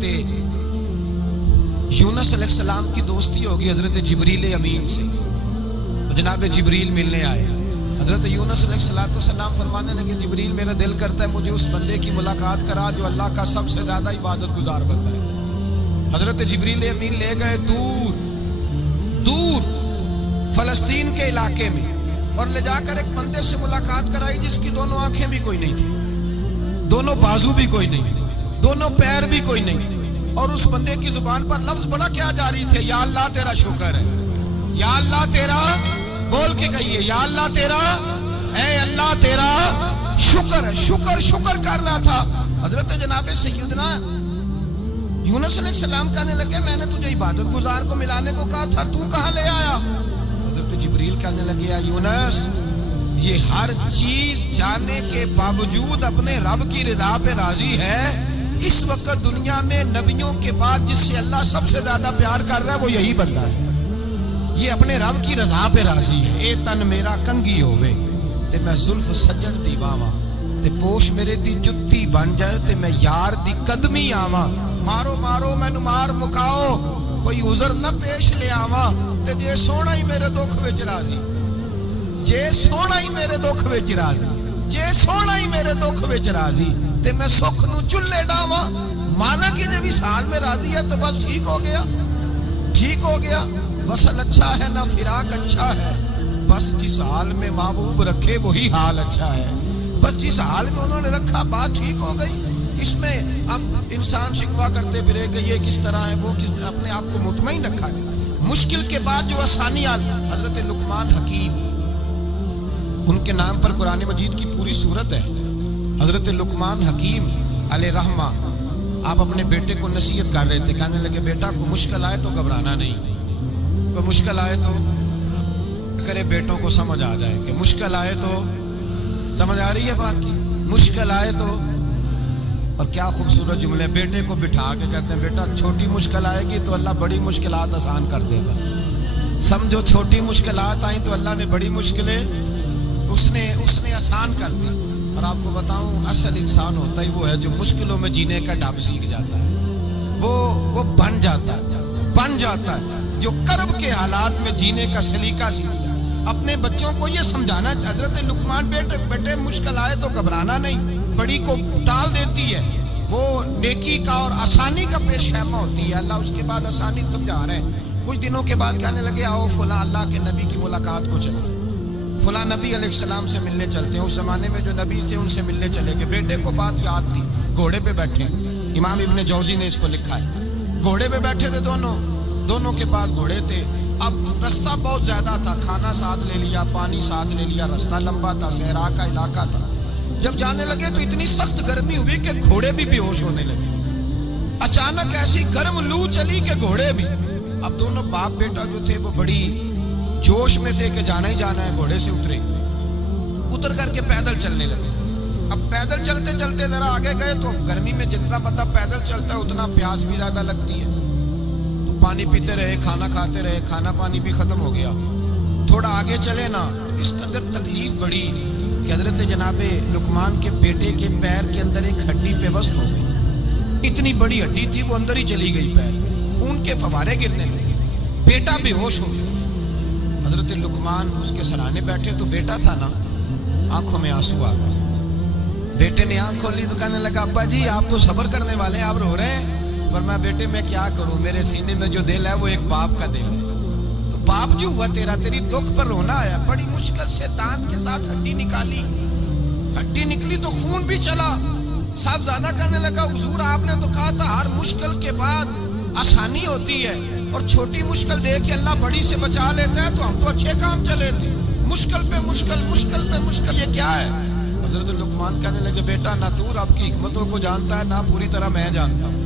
حضرت یونس علیہ السلام کی دوستی ہوگی حضرت جبریل امین سے. تو جناب جبریل ملنے آئے. حضرت یونس علیہ السلام فرمانے لگے جبریل میرا دل کرتا ہے مجھے اس بندے کی ملاقات کرا جو اللہ کا سب سے زیادہ عبادت گزار بندہ ہے. حضرت جبریل امین لے گئے دور دور فلسطین کے علاقے میں اور لے جا کر ایک بندے سے ملاقات کرائی جس کی دونوں آنکھیں بھی کوئی نہیں تھی, دونوں بازو بھی کوئی نہیں, دونوں پیر بھی کوئی نہیں, اور اس بندے کی زبان پر لفظ بڑا کیا جاری تھے, یا اللہ تیرا شکر ہے, یا اللہ تیرا, بول کے کہیے یا اللہ تیرا, اے اللہ تیرا شکر ہے. شکر شکر کر رہا تھا. حضرت جناب سیدنا یونس علیہ السلام کہنے لگے میں نے تجھے عبادت گزار کو ملانے کو کہا تھا, تو کہاں لے آیا؟ حضرت جبریل کہنے لگے یونس یہ ہر چیز جانے کے باوجود اپنے رب کی رضا پہ راضی ہے. اس وقت دنیا میں نبیوں کے بعد جس سے اللہ سب سے زیادہ پیار کر رہا ہے وہ یہی بندہ ہے. یہ اپنے رب کی رضا پہ راضی ہے. اے تن میرا کنگھی ہوئے تے میں زلف سجن دی واواں, تے پوش میرے دی جتی بن جائے تے میں یار دی قدمی آواں. مارو مارو مینو مار مکاؤ کوئی عذر نہ پیش لے آواں, تے جے سونا ہی میرے دکھ وچ راضی, جے سونا ہی میرے دکھ وچ راضی, جے سونا ہی میرے دکھ وچ راضی تے میں سکھ نو چلے ڈاواں. مانا کہ جب اس حال میں راضی ہے تو بس ٹھیک ہو گیا, ٹھیک ہو گیا. وصل اچھا ہے نہ فراق اچھا ہے, بس جس حال میں محبوب رکھے وہی حال اچھا ہے. بس جس حال میں انہوں نے رکھا بات ٹھیک ہو گئی. اس میں اب انسان شکوا کرتے پھرے کہ یہ کس طرح ہے وہ کس طرح, اپنے آپ کو مطمئن رکھا ہے. مشکل کے بعد جو آسانی آئی, حضرت لقمان حکیم ان کے نام پر قرآن مجید کی پوری صورت ہے. حضرت لقمان حکیم علیہ رحمہ آپ اپنے بیٹے کو نصیحت کر رہے تھے. کہنے لگے بیٹا کو مشکل آئے تو گھبرانا نہیں, کوئی مشکل آئے تو کرے بیٹوں کو سمجھ آ جائے کہ مشکل آئے تو, سمجھ آ رہی ہے بات کی, مشکل آئے تو. اور کیا خوبصورت جملے, بیٹے کو بٹھا کے کہتے ہیں بیٹا چھوٹی مشکل آئے گی تو اللہ بڑی مشکلات آسان کر دے گا. سمجھو چھوٹی مشکلات آئیں تو اللہ نے بڑی مشکلیں اس نے آسان کر دی. اور آپ کو بتاؤں اصل انسان ہوتا ہی وہ ہے جو مشکلوں میں جینے کا ڈھب سیکھ جاتا ہے, وہ بن جاتا ہے, بن جاتا ہے جو کرب کے حالات میں جینے کا سلیقہ سیکھ جاتا ہے. اپنے بچوں کو یہ سمجھانا, حضرت لقمان بیٹے مشکل آئے تو گھبرانا نہیں, بڑی کو ٹال دیتی ہے, وہ نیکی کا اور آسانی کا پیش خیمہ ہوتی ہے. اللہ اس کے بعد آسانی سمجھا رہے ہیں. کچھ دنوں کے بعد کہنے لگے آؤ فلاں اللہ کے نبی کی ملاقات کو چلو, فلاں نبی علیہ السلام سے ملنے چلتے ہیں. اس زمانے میں جو نبی تھے ان سے ملنے چلے گئے. بیٹے کو بات یاد تھی, گھوڑے پہ بیٹھے, امام ابن جوزی نے اس کو لکھا ہے, گھوڑے پہ بیٹھے تھے دونوں کے پاس گھوڑے تھے. اب رستہ بہت زیادہ تھا, کھانا ساتھ لے لیا, پانی ساتھ لے لیا, رستہ لمبا تھا, صحرا کا علاقہ تھا. جب جانے لگے تو اتنی سخت گرمی ہوئی کہ گھوڑے بھی بے ہوش ہونے لگے. اچانک ایسی گرم لو چلی کہ گھوڑے بھی. اب دونوں باپ بیٹا جو تھے وہ بڑی جوش میں تھے کہ جانا ہی جانا ہے. گھوڑے سے اتر کر کے پیدل چلنے لگے. اب پیدل چلتے چلتے ذرا آگے گئے تو گرمی میں جتنا بندہ پیدل چلتا ہے اتنا پیاس بھی زیادہ لگتی ہے. تو پانی پیتے رہے, کھانا کھاتے رہے, کھانا پانی بھی ختم ہو گیا. تھوڑا آگے چلے نا اس قدر تکلیف بڑی کہ حضرت جناب لقمان کے بیٹے کے پیر کے اندر ایک ہڈی پیوست ہو گئی. اتنی بڑی ہڈی تھی وہ اندر ہی چلی گئی, پیر خون کے فوارے گرنے لگے, بیٹا بے ہوش ہو گیا. حضرت لقمان اس کے سرانے بیٹھے تو بیٹا تھا نا, آنکھوں میں آنسو آ گئے. بیٹے نے آنکھ کھولی تو کہنے لگا ابا جی آپ تو صبر کرنے والے ہیں, آپ رو رہے ہیں. فرمایا بیٹے میں کیا کروں, میرے سینے میں جو دل ہے وہ ایک باپ کا دل ہے. تو باپ جو ہوا تیری دکھ پر رونا آیا. بڑی مشکل سے دانت کے ساتھ ہڈی نکالی, ہڈی نکلی تو خون بھی چلا. صاحب زیادہ کہنے لگا حضور آپ نے تو کہا تھا ہر مشکل کے بعد آسانی ہوتی ہے, اور چھوٹی مشکل دیکھ کے اللہ بڑی سے بچا لیتا ہے, تو ہم تو اچھے کام چلے تھے. مشکل پہ مشکل, مشکل پہ مشکل, یہ کیا ہے؟ حضرت لقمان کہنے لگے بیٹا نہ تو رب کی حکمتوں کو جانتا ہے نہ پوری طرح میں جانتا ہوں,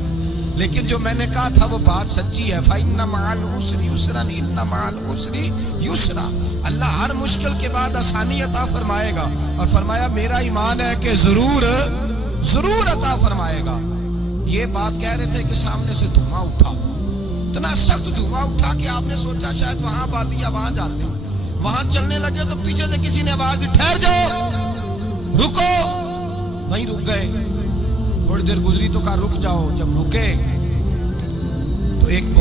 لیکن جو میں نے کہا تھا وہ بات سچی ہے. فَإِنَّ مَعَ الْعُسْرِ يُسْرًا إِنَّ مَعَ الْعُسْرِ يُسْرًا. اللہ ہر مشکل کے بعد آسانی عطا فرمائے گا, اور فرمایا میرا ایمان ہے کہ ضرور عطا فرمائے گا. یہ بات کہہ رہے تھے کہ سامنے سے دھواں اٹھا, اتنا سخت دھواں اٹھا کہ آپ نے سوچا شاید وہاں بات یا وہاں جاتے ہیں. وہاں چلنے لگے تو پیچھے سے کسی نے آواز دی ٹھہر جاؤ, رکو. وہیں رک گئے. تھوڑی دیر گزری تو کہا رک جاؤ. جب رکے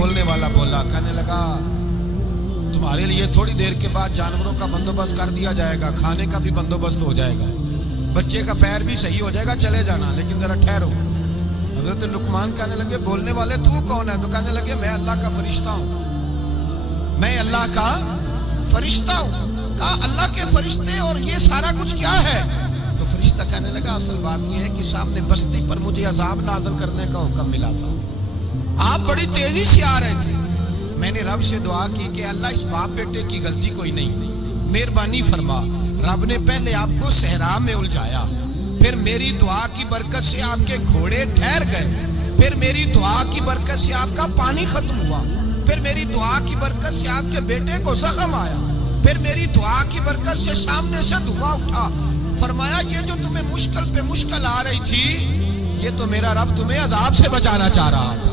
بولنے والا بولا، کہنے لگا تمہارے لیے تھوڑی دیر کے بعد جانوروں کا بندوبست کر دیا جائے گا، کھانے کا بھی بندوبست ہو جائے گا، بچے کا پیر بھی صحیح ہو جائے گا، چلے جانا، لیکن ذرا ٹھہرو۔ حضرت لقمان کہنے لگے بولنے والے تو کون ہے؟ تو کہنے لگے میں اللہ کا فرشتہ ہوں، میں اللہ کا فرشتہ ہوں۔ کہا اللہ کے فرشتے اور یہ سارا کچھ کیا ہے؟ تو فرشتہ کہنے لگا اصل بات یہ ہے کہ سامنے بستی پر مجھے عذاب نازل کرنے کا حکم ملا تھا، آپ بڑی تیزی سے آ رہے تھے، میں نے رب سے دعا کی کہ اللہ اس باپ بیٹے کی غلطی کوئی نہیں، مہربانی فرما۔ رب نے پہلے آپ کو صحرا میں الجھایا، پھر میری دعا کی برکت سے آپ کے گھوڑے ٹھہر گئے، پھر میری دعا کی برکت سے آپ کا پانی ختم ہوا، پھر میری دعا کی برکت سے آپ کے بیٹے کو زخم آیا، پھر میری دعا کی برکت سے سامنے سے دھواں اٹھا۔ فرمایا یہ جو تمہیں مشکل پہ مشکل آ رہی تھی، یہ تو میرا رب تمہیں عذاب سے بچانا چاہ رہا تھا،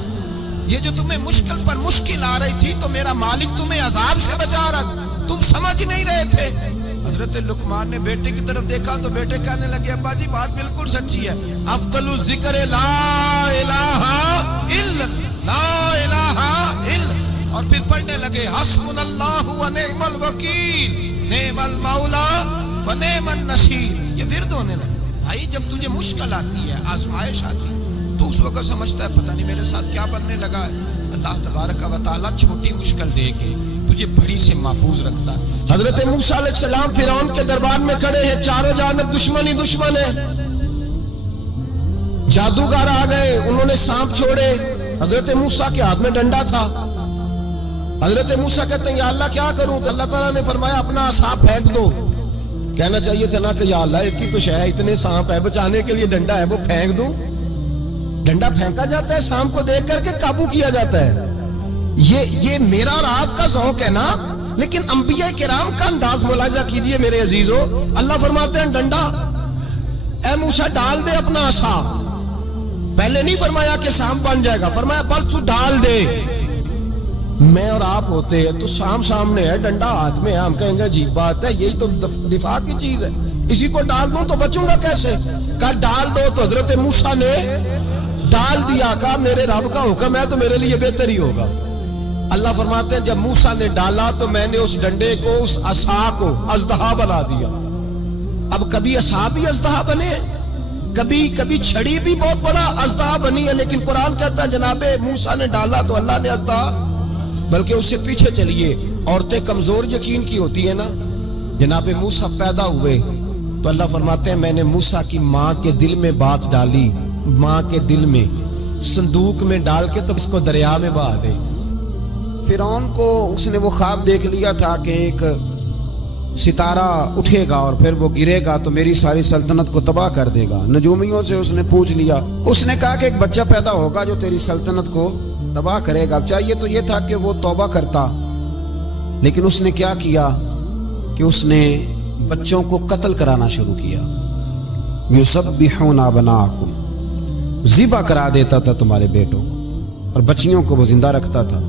یہ جو تمہیں مشکل پر مشکل آ رہی تھی تو میرا مالک تمہیں عذاب سے بچا رہا تھا، تم سمجھ نہیں رہے تھے۔ حضرت لقمان نے بیٹے کی طرف دیکھا تو بیٹے کہنے لگے ابا جی بات بالکل سچی ہے، افضل الذکر لا الہ الا لا الہ الا، اور پھر پڑھنے لگے حسبنا اللہ و نعم الوکیل نعم المولا و نعم النصیر۔ یہ ورد ہونے لگے۔ بھائی جب تجھے مشکل آتی ہے، آزمائش آتی ہے، تو اس وقت سمجھتا ہے پتہ نہیں میرے ساتھ کیا بننے لگا ہے، اللہ تبارک و تعالیٰ چھوٹی مشکل دے کے تجھے بڑی سے محفوظ رکھتا ہے۔ حضرت موسیٰ علیہ السلام فرعون کے دربار میں کھڑے ہیں، چاروں جانب دشمن ہی دشمن ہے، جادوگر آ گئے، انہوں نے سانپ چھوڑے، حضرت موسیٰ کے ہاتھ میں ڈنڈا تھا۔ حضرت موسیٰ کہتے ہیں یا اللہ کیا کروں؟ تو اللہ تعالیٰ نے فرمایا اپنا عصا پھینک دو۔ کہنا چاہیے تھا نا کہ یا اللہ ایک ہی تو شے ہے، اتنے سانپ ہے، بچانے کے لیے ڈنڈا ہے وہ پھینک دوں؟ ڈنڈا پھینکا جاتا ہے، سانپ کو دیکھ کر کے قابو کیا جاتا ہے۔ یہ میرا اور آپ کا ذوق ہے نا، لیکن انبیاء کرام کا انداز ملاحظہ کیجئے میرے عزیزو۔ اللہ فرماتے ہیں ڈنڈا، اے موسیٰ ڈال دے اپنا عصا۔ پہلے نہیں فرمایا کہ سانپ بن جائے گا، فرمایا بس تو ڈال دے۔ میں اور آپ ہوتے ہیں تو سام سامنے ہے، ڈنڈا ہاتھ میں ہے، ہم کہیں گے عجیب بات ہے، یہی تو دفاع کی چیز ہے، اسی کو ڈال دوں تو بچوں گا کیسے؟ کہا ڈال دو، تو حضرت موسیٰ نے ڈال دیا، کہا میرے رب کا حکم ہے تو میرے لیے بہتر ہی ہوگا۔ اللہ فرماتے ہیں جب موسیٰ نے ڈالا تو میں نے اس ڈنڈے کو، اس عصا کو اژدہا بنا دیا۔ اب کبھی عصا بھی اژدہا بنے، کبھی چھڑی بھی بہت بڑا اژدہا بنی ہے، لیکن قرآن کہتا ہے جناب موسیٰ نے ڈالا تو اللہ نے اژدہا، بلکہ اس سے پیچھے چلیے، عورتیں کمزور یقین کی ہوتی ہیں نا۔ جناب موسیٰ پیدا ہوئے تو اللہ فرماتے ہیں میں نے موسیٰ کی ماں کے دل میں بات ڈالی، ماں کے دل میں صندوق میں ڈال کے تو اس کو دریا میں بہا دے۔ فرعون کو اس نے وہ خواب دیکھ لیا تھا کہ ایک ستارہ اٹھے گا اور پھر وہ گرے گا تو میری ساری سلطنت کو تباہ کر دے گا۔ نجومیوں سے اس نے پوچھ لیا، اس نے کہا کہ ایک بچہ پیدا ہوگا جو تیری سلطنت کو تباہ کرے گا۔ چاہیے تو یہ تھا کہ وہ توبہ کرتا، لیکن اس نے کیا کیا کہ اس نے بچوں کو قتل کرانا شروع کیا۔ یُسَبِّحُونَ أَبْنَاءَكُمْ، ذبح کرا دیتا تھا تمہارے بیٹوں کو، اور بچیوں کو وہ زندہ رکھتا تھا۔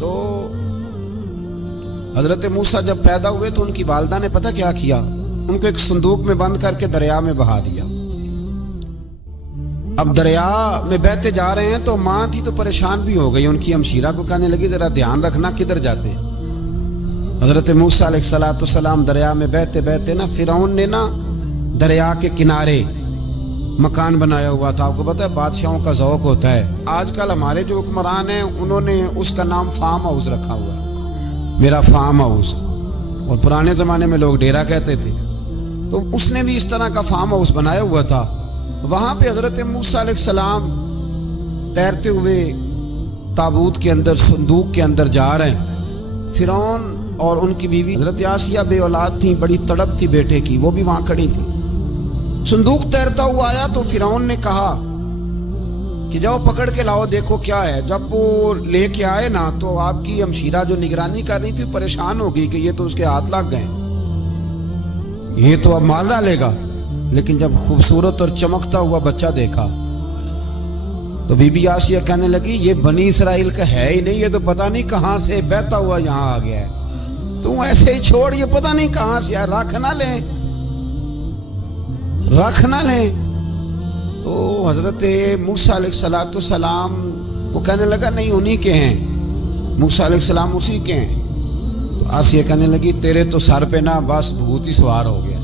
تو حضرت موسیٰ جب پیدا ہوئے تو ان کی والدہ نے پتہ کیا کیا، ان کو ایک صندوق میں بند کر کے دریا میں بہا دیا۔ اب دریا میں بہتے جا رہے ہیں تو ماں تھی تو پریشان بھی ہو گئی، ان کی ہمشیرہ کو کہنے لگی ذرا دھیان رکھنا کدھر جاتے ہیں۔ حضرت موسیٰ علیہ السلام دریا میں بہتے بہتے نا، فرعون نے نا دریا کے کنارے مکان بنایا ہوا تھا۔ آپ کو پتہ ہے بادشاہوں کا ذوق ہوتا ہے، آج کل ہمارے جو حکمران ہیں انہوں نے اس کا نام فارم ہاؤس رکھا ہوا ہے، میرا فارم ہاؤس، اور پرانے زمانے میں لوگ ڈیرا کہتے تھے، تو اس نے بھی اس طرح کا فارم ہاؤس بنایا ہوا تھا۔ وہاں پہ حضرت موسیٰ علیہ السلام تیرتے ہوئے تابوت کے اندر، صندوق کے اندر جا رہے ہیں۔ فرعون اور ان کی بیوی حضرت آسیہ بے اولاد تھیں، بڑی تڑپ تھی بیٹے کی، وہ بھی وہاں کھڑی تھی۔ صندوق تیرتا ہوا آیا تو فرعون نے کہا کہ جاؤ پکڑ کے لاؤ دیکھو کیا ہے۔ جب وہ لے کے آئے نا تو آپ کی ہمشیرہ جو نگرانی کر رہی تھی پریشان ہو گئی کہ یہ تو اس کے ہاتھ لگ گئے، یہ تو اب مار ڈالے گا۔ لیکن جب خوبصورت اور چمکتا ہوا بچہ دیکھا تو بی بی آسیہ کہنے لگی یہ بنی اسرائیل کا ہے ہی نہیں، یہ تو پتہ نہیں کہاں سے بہتا ہوا یہاں آ گیا ہے، تو ایسے ہی چھوڑ، یہ پتہ نہیں کہاں سے، رکھ نہ لیں۔ تو حضرت موسیٰ علیہ السلام وہ کہنے لگا نہیں انہی کے ہیں، موسیٰ علیہ السلام اسی کے ہیں۔ تو آسیہ کہنے لگی تیرے تو سر پہ نا بس بھوت ہی سوار ہو گیا،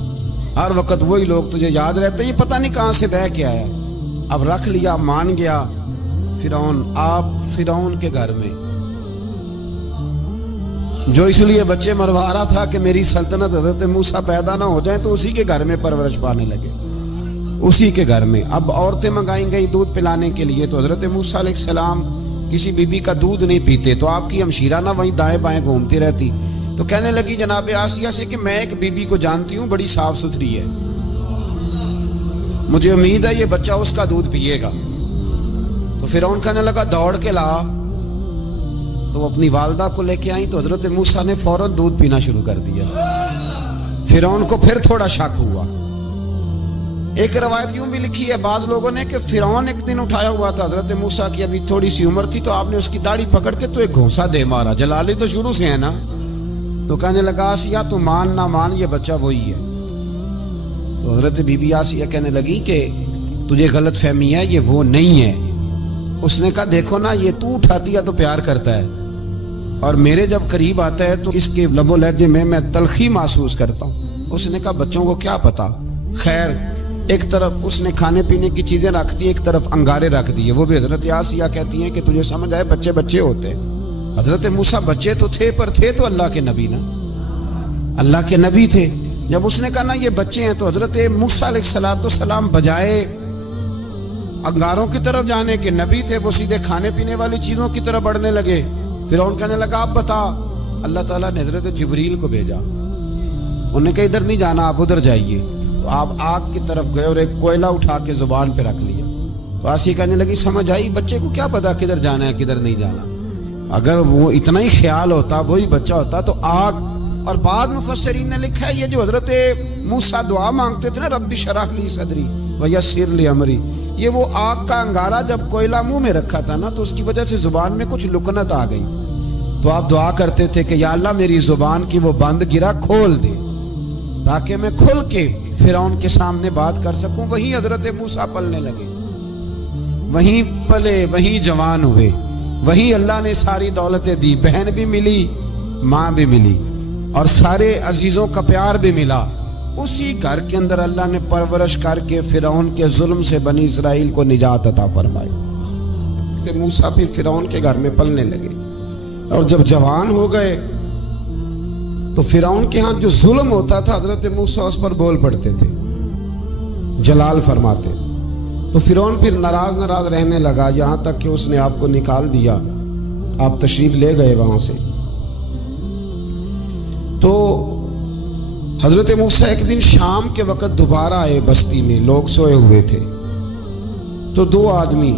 ہر وقت وہی لوگ تجھے یاد رہتے ہیں، یہ پتہ نہیں کہاں سے بہ کے آیا۔ اب رکھ لیا، مان گیا فرعون۔ آپ فرعون کے گھر میں جو اس لیے بچے مروا رہا تھا کہ میری سلطنت حضرت موسیٰ پیدا نہ ہو جائیں، تو اسی کے گھر میں پرورش پانے لگے، اسی کے گھر میں۔ اب عورتیں منگائیں گئی دودھ پلانے کے لیے، تو حضرت موسیٰ علیہ السلام کسی بی بی کا دودھ نہیں پیتے، تو آپ کی ہمشیرہ نہ وہیں دائیں بائیں گھومتی رہتی۔ تو کہنے لگی جناب آسیہ سے کہ میں ایک بی بی کو جانتی ہوں، بڑی صاف ستھری ہے، مجھے امید ہے یہ بچہ اس کا دودھ پیے گا۔ تو فرعون کہنے لگا دوڑ کے لا۔ تو وہ اپنی والدہ کو لے کے آئیں، تو حضرت موسیٰ نے فوراً دودھ پینا شروع کر دیا۔ فرعون کو پھر تھوڑا شک ہوا۔ ایک روایت یوں بھی لکھی ہے بعض لوگوں نے کہ فرعون ایک دن اٹھایا ہوا تھا حضرت موسیٰ کی، ابھی تھوڑی سی عمر تھی، تو آپ نے اس کی داڑھی پکڑ کے تو ایک گھونسا دے مارا، جلالی تو شروع سے ہے نا۔ تو کہنے لگا آسیہ تو مان نہ مان یہ بچہ وہی ہے۔ تو حضرت بی بی آسیہ کہنے لگی کہ تجھے غلط فہمی ہے، یہ وہ نہیں ہے۔ اس نے کہا دیکھو نا یہ تو اٹھاتی ہے تو پیار کرتا ہے، اور میرے جب قریب آتا ہے تو اس کے لب و لہجے میں تلخی محسوس کرتا ہوں۔ اس نے کہا بچوں کو کیا پتا۔ خیر ایک طرف اس نے کھانے پینے کی چیزیں رکھ دی، ایک طرف انگارے رکھ دیے۔ وہ بھی حضرت آسیہ کہتی ہیں کہ تجھے سمجھ آئے بچے بچے ہوتے ہیں۔ حضرت موسیٰ بچے تو تھے پر تھے تو اللہ کے نبی نا، اللہ کے نبی تھے۔ جب اس نے کہا نا یہ بچے ہیں، تو حضرت موسیٰ علیہ السلام بجائے انگاروں کی طرف جانے کے نبی تھے، وہ سیدھے کھانے پینے والی چیزوں کی طرف بڑھنے لگے۔ فرعون کہنے لگا آپ بتا۔ اللہ تعالیٰ نے حضرت جبریل کو بھیجا، انہوں نے کہا ادھر نہیں جانا آپ ادھر جائیے۔ تو آپ آگ کی طرف گئے اور ایک کوئلہ اٹھا کے زبان پہ رکھ لیا۔ تو آسیہ کہنے لگی سمجھ آئی بچے کو کیا پتا کدھر جانا ہے کدھر نہیں جانا، اگر وہ اتنا ہی خیال ہوتا وہی بچہ ہوتا تو آگ۔ اور بعض مفسرین نے لکھا ہے یہ جو حضرت موسیٰ دعا مانگتے تھے نا رب اشرح لی صدری ویسر لی امری، یہ وہ آگ کا انگارہ جب کوئلہ منہ میں رکھا تھا نا تو اس کی وجہ سے زبان میں کچھ لکنت آ گئی، تو آپ دعا کرتے تھے کہ یا اللہ میری زبان کی وہ بند گرا کھول دے تاکہ میں کھل کے فرعون کے سامنے بات کر سکوں۔ وہیں حضرت موسیٰ پلنے لگے، وہیں پلے، وہیں جوان ہوئے، وہیں اللہ نے ساری دولتیں دی، بہن بھی ملی، ماں بھی ملی، اور سارے عزیزوں کا پیار بھی ملا۔ اسی گھر کے اندر اللہ نے پرورش کر کے فرعون کے ظلم سے بنی اسرائیل کو نجات عطا فرمائی۔ کہ موسیٰ پھر فرعون کے گھر میں پلنے لگے، اور جب جوان ہو گئے تو فرعون کے ہاں جو ظلم ہوتا تھا حضرت موسیٰ اس پر بول پڑتے تھے، جلال فرماتے۔ تو فرعون پھر ناراض رہنے لگا، یہاں تک کہ اس نے آپ کو نکال دیا، آپ تشریف لے گئے وہاں سے۔ تو حضرت موسیٰ ایک دن شام کے وقت دوبارہ آئے بستی میں، لوگ سوئے ہوئے تھے، تو دو آدمی،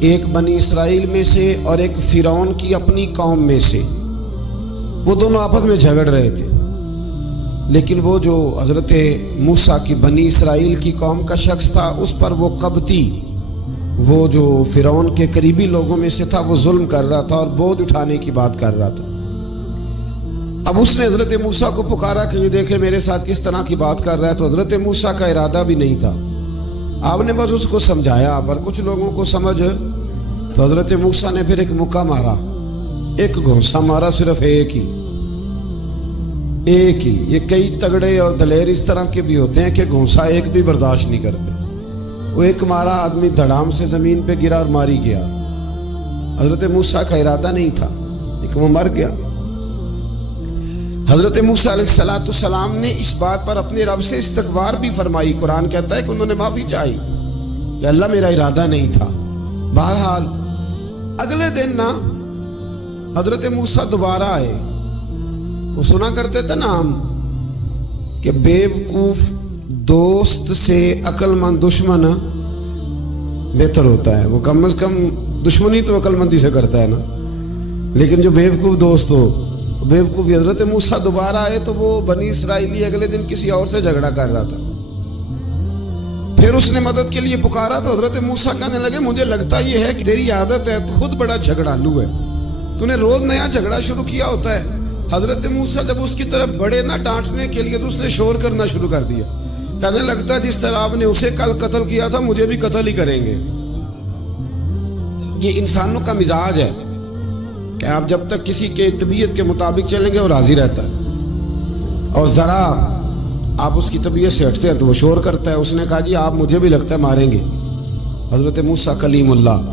ایک بنی اسرائیل میں سے اور ایک فرعون کی اپنی قوم میں سے، وہ دونوں آپس میں جھگڑ رہے تھے۔ لیکن وہ جو حضرت موسیٰ کی بنی اسرائیل کی قوم کا شخص تھا اس پر وہ قبطی، وہ جو فرعون کے قریبی لوگوں میں سے تھا، وہ ظلم کر رہا تھا اور بوجھ اٹھانے کی بات کر رہا تھا۔ اب اس نے حضرت موسیٰ کو پکارا کہ یہ دیکھیں میرے ساتھ کس طرح کی بات کر رہا ہے، تو حضرت موسیٰ کا ارادہ بھی نہیں تھا، آپ نے بس اس کو سمجھایا، پر کچھ لوگوں کو سمجھ، تو حضرت موسیٰ نے پھر ایک مکہ مارا، ایک گھونسا مارا، صرف ایک ہی۔ یہ کئی تگڑے اور دلیر اس طرح کے بھی ہوتے ہیں کہ گھونسا ایک بھی برداشت نہیں کرتے، وہ ایک مارا، آدمی دھڑام سے زمین پہ گرا اور ماری گیا۔ حضرت موسیٰ کا ارادہ نہیں تھا لیکن وہ مر گیا۔ حضرت موسیٰ علیہ السلام نے اس بات پر اپنے رب سے استغفار بھی فرمائی، قرآن کہتا ہے کہ انہوں نے معافی چاہی کہ اللہ میرا ارادہ نہیں تھا۔ بہرحال اگلے دن نا حضرت موسیٰ دوبارہ آئے، وہ سنا کرتے تھے نا ہم کہ بیوقوف دوست سے عقل مند دشمن بہتر ہوتا ہے، وہ کم از کم دشمنی تو عقل مندی سے کرتا ہے نا، لیکن جو بیوقوف دوست ہو بیوقوفی۔ حضرت موسیٰ دوبارہ آئے تو وہ بنی اسرائیلی اگلے دن کسی اور سے جھگڑا کر رہا تھا، پھر اس نے مدد کے لیے پکارا تو حضرت موسیٰ کہنے لگے مجھے لگتا یہ ہے کہ تیری عادت ہے، تو خود بڑا جھگڑالو ہے، تو نے روز نیا جھگڑا شروع کیا ہوتا ہے۔ حضرت موسیٰ جب اس کی طرف بڑھے نہ ڈانٹنے کے لیے تو اس نے شور کرنا شروع کر دیا، کہنے لگتا جس طرح آپ نے اسے کل قتل کیا تھا مجھے بھی قتل ہی کریں گے۔ یہ انسانوں کا مزاج ہے کہ آپ جب تک کسی کے طبیعت کے مطابق چلیں گے وہ راضی رہتا ہے، اور ذرا آپ اس کی طبیعت سے ہٹتے ہیں تو وہ شور کرتا ہے۔ اس نے کہا جی آپ مجھے بھی لگتا ہے ماریں گے۔ حضرت موسیٰ کلیم اللہ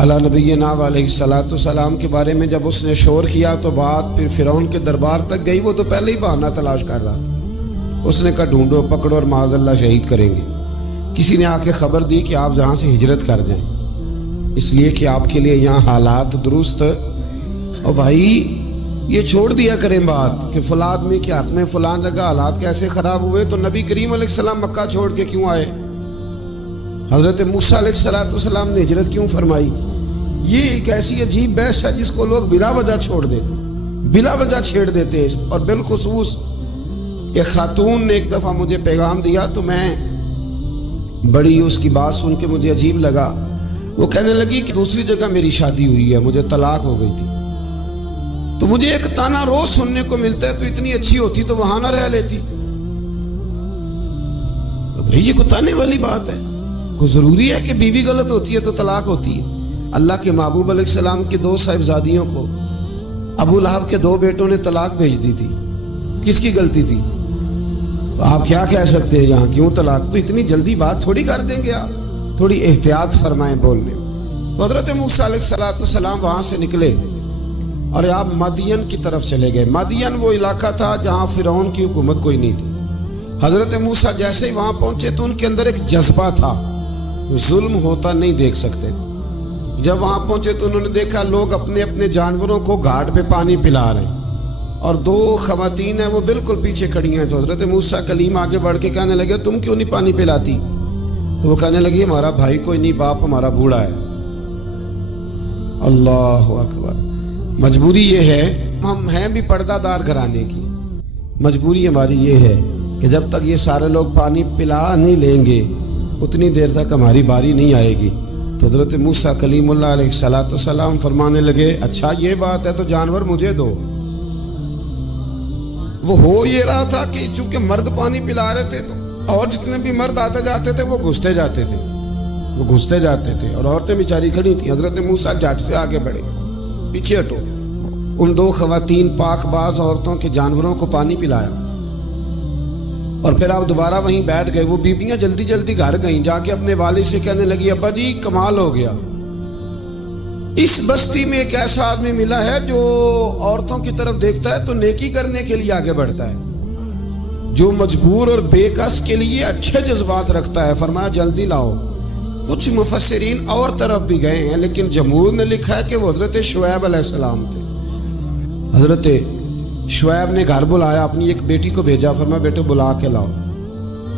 علی نبینا علیہ الصلوۃ والسلام کے بارے میں جب اس نے شور کیا تو بات پھر فرعون کے دربار تک گئی۔ وہ تو پہلے ہی بہانہ تلاش کر رہا تھا۔ اس نے کہا ڈھونڈو، پکڑو اور معاذ اللہ شہید کریں گے۔ کسی نے آ کے خبر دی کہ آپ جہاں سے ہجرت کر جائیں، اس لیے کہ آپ کے لیے یہاں حالات درست، اور بھائی یہ چھوڑ دیا کریں بات کہ فلاں آدمی کے حق میں فلاں جگہ حالات کیسے خراب ہوئے تو نبی کریم علیہ السلام مکہ چھوڑ کے کیوں آئے، حضرت موسیٰ علیہ السلام نے ہجرت کیوں فرمائی۔ یہ ایک ایسی عجیب بحث ہے جس کو لوگ بلا وجہ چھوڑ دیتے، بلا وجہ چھیڑ دیتے۔ اور بالخصوص ایک خاتون نے ایک دفعہ مجھے پیغام دیا تو میں بڑی اس کی بات سن کے مجھے عجیب لگا۔ وہ کہنے لگی کہ دوسری جگہ میری شادی ہوئی ہے، مجھے طلاق ہو گئی تھی، تو مجھے ایک تانا روز سننے کو ملتا ہے تو اتنی اچھی ہوتی تو وہاں نہ رہ لیتی۔ بھئی یہ کوئی تانے والی بات ہے؟ کوئی ضروری ہے کہ بیوی غلط ہوتی ہے تو طلاق ہوتی ہے؟ اللہ کے محبوب علیہ السلام کی 2 صاحبزادیوں کو ابو لہب کے 2 بیٹوں نے طلاق بھیج دی تھی، کس کی غلطی تھی؟ تو آپ کیا کہہ سکتے ہیں یہاں کیوں طلاق؟ تو اتنی جلدی بات تھوڑی کر دیں گے آپ، تھوڑی احتیاط فرمائیں بولنے۔ تو حضرت موسیٰ علیہ السلام وہاں سے نکلے اور آپ مدین کی طرف چلے گئے۔ مدین وہ علاقہ تھا جہاں فرعون کی حکومت کوئی نہیں تھی۔ حضرت موسیٰ جیسے ہی وہاں پہنچے تو ان کے اندر ایک جذبہ تھا، ظلم ہوتا نہیں دیکھ سکتے۔ جب وہاں پہنچے تو انہوں نے دیکھا لوگ اپنے اپنے جانوروں کو گھاٹ پہ پانی پلا رہے ہیں، اور 2 خواتین ہیں وہ بالکل پیچھے کھڑی ہیں۔ تو حضرت موسیٰ کلیم آگے بڑھ کے کہنے لگے تم کیوں نہیں پانی پلاتی؟ تو وہ کہنے لگی ہمارا بھائی کوئی نہیں، باپ ہمارا بوڑھا ہے۔ اللہ اکبر۔ مجبوری یہ ہے، ہم ہیں بھی پردہ دار گھرانے کی، مجبوری ہماری یہ ہے کہ جب تک یہ سارے لوگ پانی پلا نہیں لیں گے اتنی دیر تک ہماری باری نہیں آئے گی۔ تو حضرت موسیٰ کلیم اللہ علیہ السلام فرمانے لگے اچھا یہ بات ہے تو جانور مجھے دو۔ وہ ہو یہ رہا تھا کہ چونکہ مرد پانی پلا رہے تھے تو اور جتنے بھی مرد آتے جاتے تھے وہ گھستے جاتے تھے، اور عورتیں بیچاری کھڑی تھیں۔ حضرت موسیٰ جھٹ سے آگے بڑھے، پیچھے ہٹو۔ ان 2 خواتین پاک باز عورتوں کے جانوروں کو پانی پلایا، اور پھر آپ دوبارہ وہیں بیٹھ گئے۔ وہ بیبیاں جلدی جلدی گھر گئیں، جا کے اپنے والد سے کہنے لگی ابا جی کمال ہو گیا، اس بستی میں ایک ایسا آدمی ملا ہے جو عورتوں کی طرف دیکھتا ہے تو نیکی کرنے کے لیے آگے بڑھتا ہے، جو مجبور اور بے کس کے لیے اچھے جذبات رکھتا ہے۔ فرمایا جلدی لاؤ۔ کچھ مفسرین اور طرف بھی گئے ہیں لیکن جمہور نے لکھا ہے کہ وہ حضرت شعیب علیہ السلام تھے۔ حضرت شعیب نے گھر بلایا، اپنی ایک بیٹی کو بھیجا، فرمایا بیٹے بلا کے لاؤ۔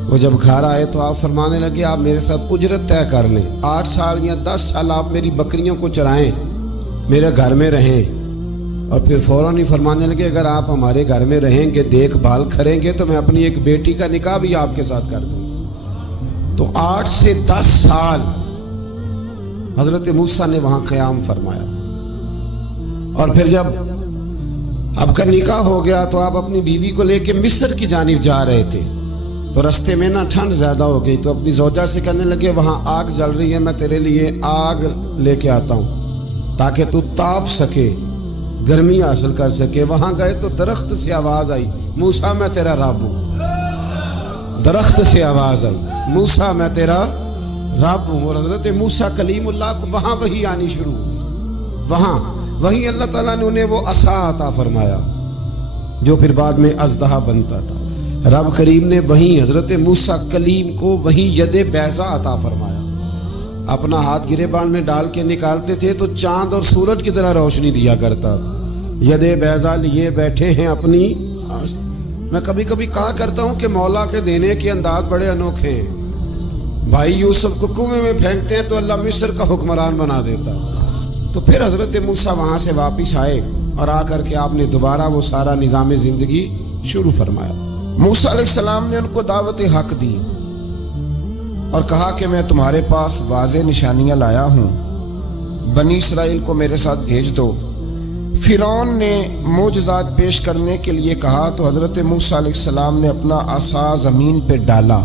وہ جب گھر آئے تو آپ فرمانے لگے آپ میرے ساتھ اجرت طے کر لیں، 8 سال یا 10 سال آپ میری بکریوں کو چرائیں، میرے گھر میں رہیں۔ اور پھر فوراً ہی فرمانے لگے اگر آپ ہمارے گھر میں رہیں گے، دیکھ بھال کریں گے تو میں اپنی ایک بیٹی کا نکاح بھی آپ کے ساتھ کر دوں۔ تو 8 سے 10 سال حضرت موسیٰ نے وہاں قیام فرمایا، اور پھر جب آپ کا نکاح ہو گیا تو آپ اپنی بیوی کو لے کے مصر کی جانب جا رہے تھے، تو رستے میں نا ٹھنڈ زیادہ ہو گئی، تو اپنی زوجہ سے کہنے لگے وہاں آگ جل رہی ہے، میں تیرے لیے آگ لے کے آتا ہوں تاکہ تو تاپ سکے، گرمی حاصل کر سکے۔ وہاں گئے تو درخت سے آواز آئی موسیٰ میں تیرا رب ہوں۔ درخت سے آواز آئی موسیٰ میں تیرا رب ہوں، اور حضرت موسیٰ کلیم اللہ کو وہاں وحی آنی شروع ہوئی۔ وہیں اللہ تعالیٰ نے انہیں وہ عصا عطا فرمایا جو پھر بعد میں اژدہا بنتا تھا۔ رب کریم نے وہیں حضرت موسیٰ کلیم کو وہیں ید بیضا عطا فرمایا۔ اپنا ہاتھ گریبان میں ڈال کے نکالتے تھے تو چاند اور سورج کی طرح روشنی دیا کرتا تھا۔ ید بیضا لیے بیٹھے ہیں اپنی۔ میں کبھی کبھی کہا کرتا ہوں کہ مولا کے دینے کے انداز بڑے انوکھے ہیں۔ بھائی یوسف کو کنویں میں پھینکتے ہیں تو اللہ مصر کا حکمران بنا دیتا۔ تو پھر حضرت موسیٰ وہاں سے واپس آئے اور آ کر کے آپ نے دوبارہ وہ سارا نظام زندگی شروع فرمایا۔ موسیٰ علیہ السلام نے ان کو دعوت حق دی اور کہا کہ میں تمہارے پاس واضح نشانیاں لایا ہوں، بنی اسرائیل کو میرے ساتھ بھیج دو۔ فرعون نے معجزات پیش کرنے کے لیے کہا تو حضرت موسیٰ علیہ السلام نے اپنا عصا زمین پہ ڈالا،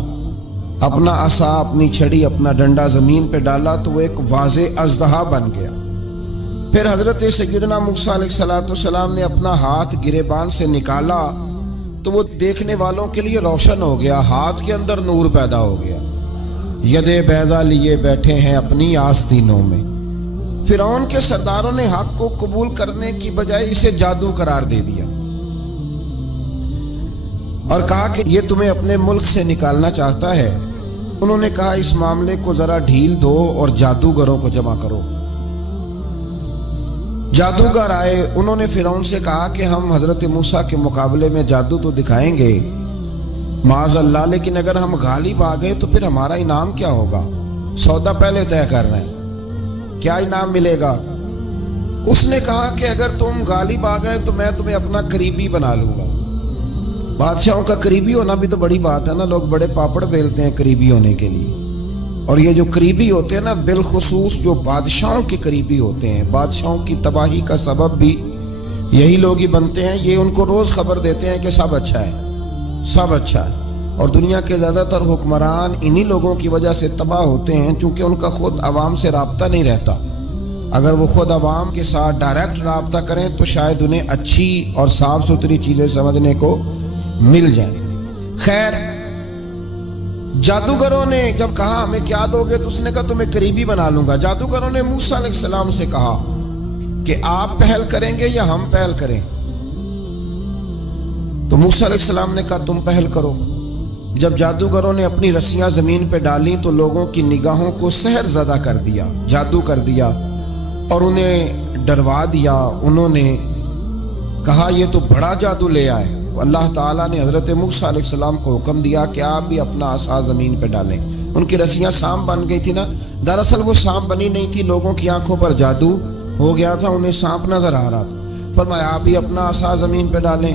اپنا عصا، اپنی چھڑی، اپنا ڈنڈا زمین پہ ڈالا تو وہ ایک واضح اژدہا بن گیا۔ پھر حضرت سیدنا موسیٰ علیہ السلام نے اپنا ہاتھ گریبان سے نکالا تو وہ دیکھنے والوں کے لیے روشن ہو گیا، ہاتھ کے اندر نور پیدا ہو گیا۔ یدے بیضا لیے بیٹھے ہیں اپنی آستینوں میں۔ فرعون کے سرداروں نے حق کو قبول کرنے کی بجائے اسے جادو قرار دے دیا اور کہا کہ یہ تمہیں اپنے ملک سے نکالنا چاہتا ہے۔ انہوں نے کہا اس معاملے کو ذرا ڈھیل دو اور جادوگروں کو جمع کرو۔ جادوگر آئے، انہوں نے فرعون سے کہا کہ ہم حضرت موسیٰ کے مقابلے میں جادو تو دکھائیں گے معاذ اللہ، لیکن اگر ہم غالب آ گئے تو پھر ہمارا انعام کیا ہوگا؟ سودا پہلے طے کرنا ہے، کیا انعام ملے گا؟ اس نے کہا کہ اگر تم غالب آ گئے تو میں تمہیں اپنا قریبی بنا لوں گا۔ بادشاہوں کا قریبی ہونا بھی تو بڑی بات ہے نا، لوگ بڑے پاپڑ بیلتے ہیں قریبی ہونے کے لیے، اور یہ جو قریبی ہوتے ہیں نا، بالخصوص جو بادشاہوں کے قریبی ہوتے ہیں، بادشاہوں کی تباہی کا سبب بھی یہی لوگ ہی بنتے ہیں۔ یہ ان کو روز خبر دیتے ہیں کہ سب اچھا ہے، سب اچھا ہے، اور دنیا کے زیادہ تر حکمران انہی لوگوں کی وجہ سے تباہ ہوتے ہیں، کیونکہ ان کا خود عوام سے رابطہ نہیں رہتا۔ اگر وہ خود عوام کے ساتھ ڈائریکٹ رابطہ کریں تو شاید انہیں اچھی اور صاف ستھری چیزیں سمجھنے کو مل جائیں۔ خیر، جادوگروں نے جب کہا ہمیں کیا دو گے تو اس نے کہا تمہیں قریبی بنا لوں گا۔ جادوگروں نے موسیٰ علیہ السلام سے کہا کہ آپ پہل کریں گے یا ہم پہل کریں؟ تو موسیٰ علیہ السلام نے کہا تم پہل کرو۔ جب جادوگروں نے اپنی رسیاں زمین پہ ڈالیں تو لوگوں کی نگاہوں کو سحر زدہ کر دیا، جادو کر دیا اور انہیں ڈروا دیا۔ انہوں نے کہا یہ تو بڑا جادو لے آئے۔ تو اللہ تعالیٰ نے حضرت موسیٰ علیہ السلام کو حکم دیا کہ آپ بھی اپنا عصا زمین پہ ڈالیں۔ ان کی رسیاں سانپ بن گئی تھی نا، دراصل وہ سانپ بنی نہیں تھی، لوگوں کی آنکھوں پر جادو ہو گیا تھا، انہیں سانپ نظر آ رہا تھا۔ فرمایا آپ بھی اپنا عصا زمین پہ ڈالیں۔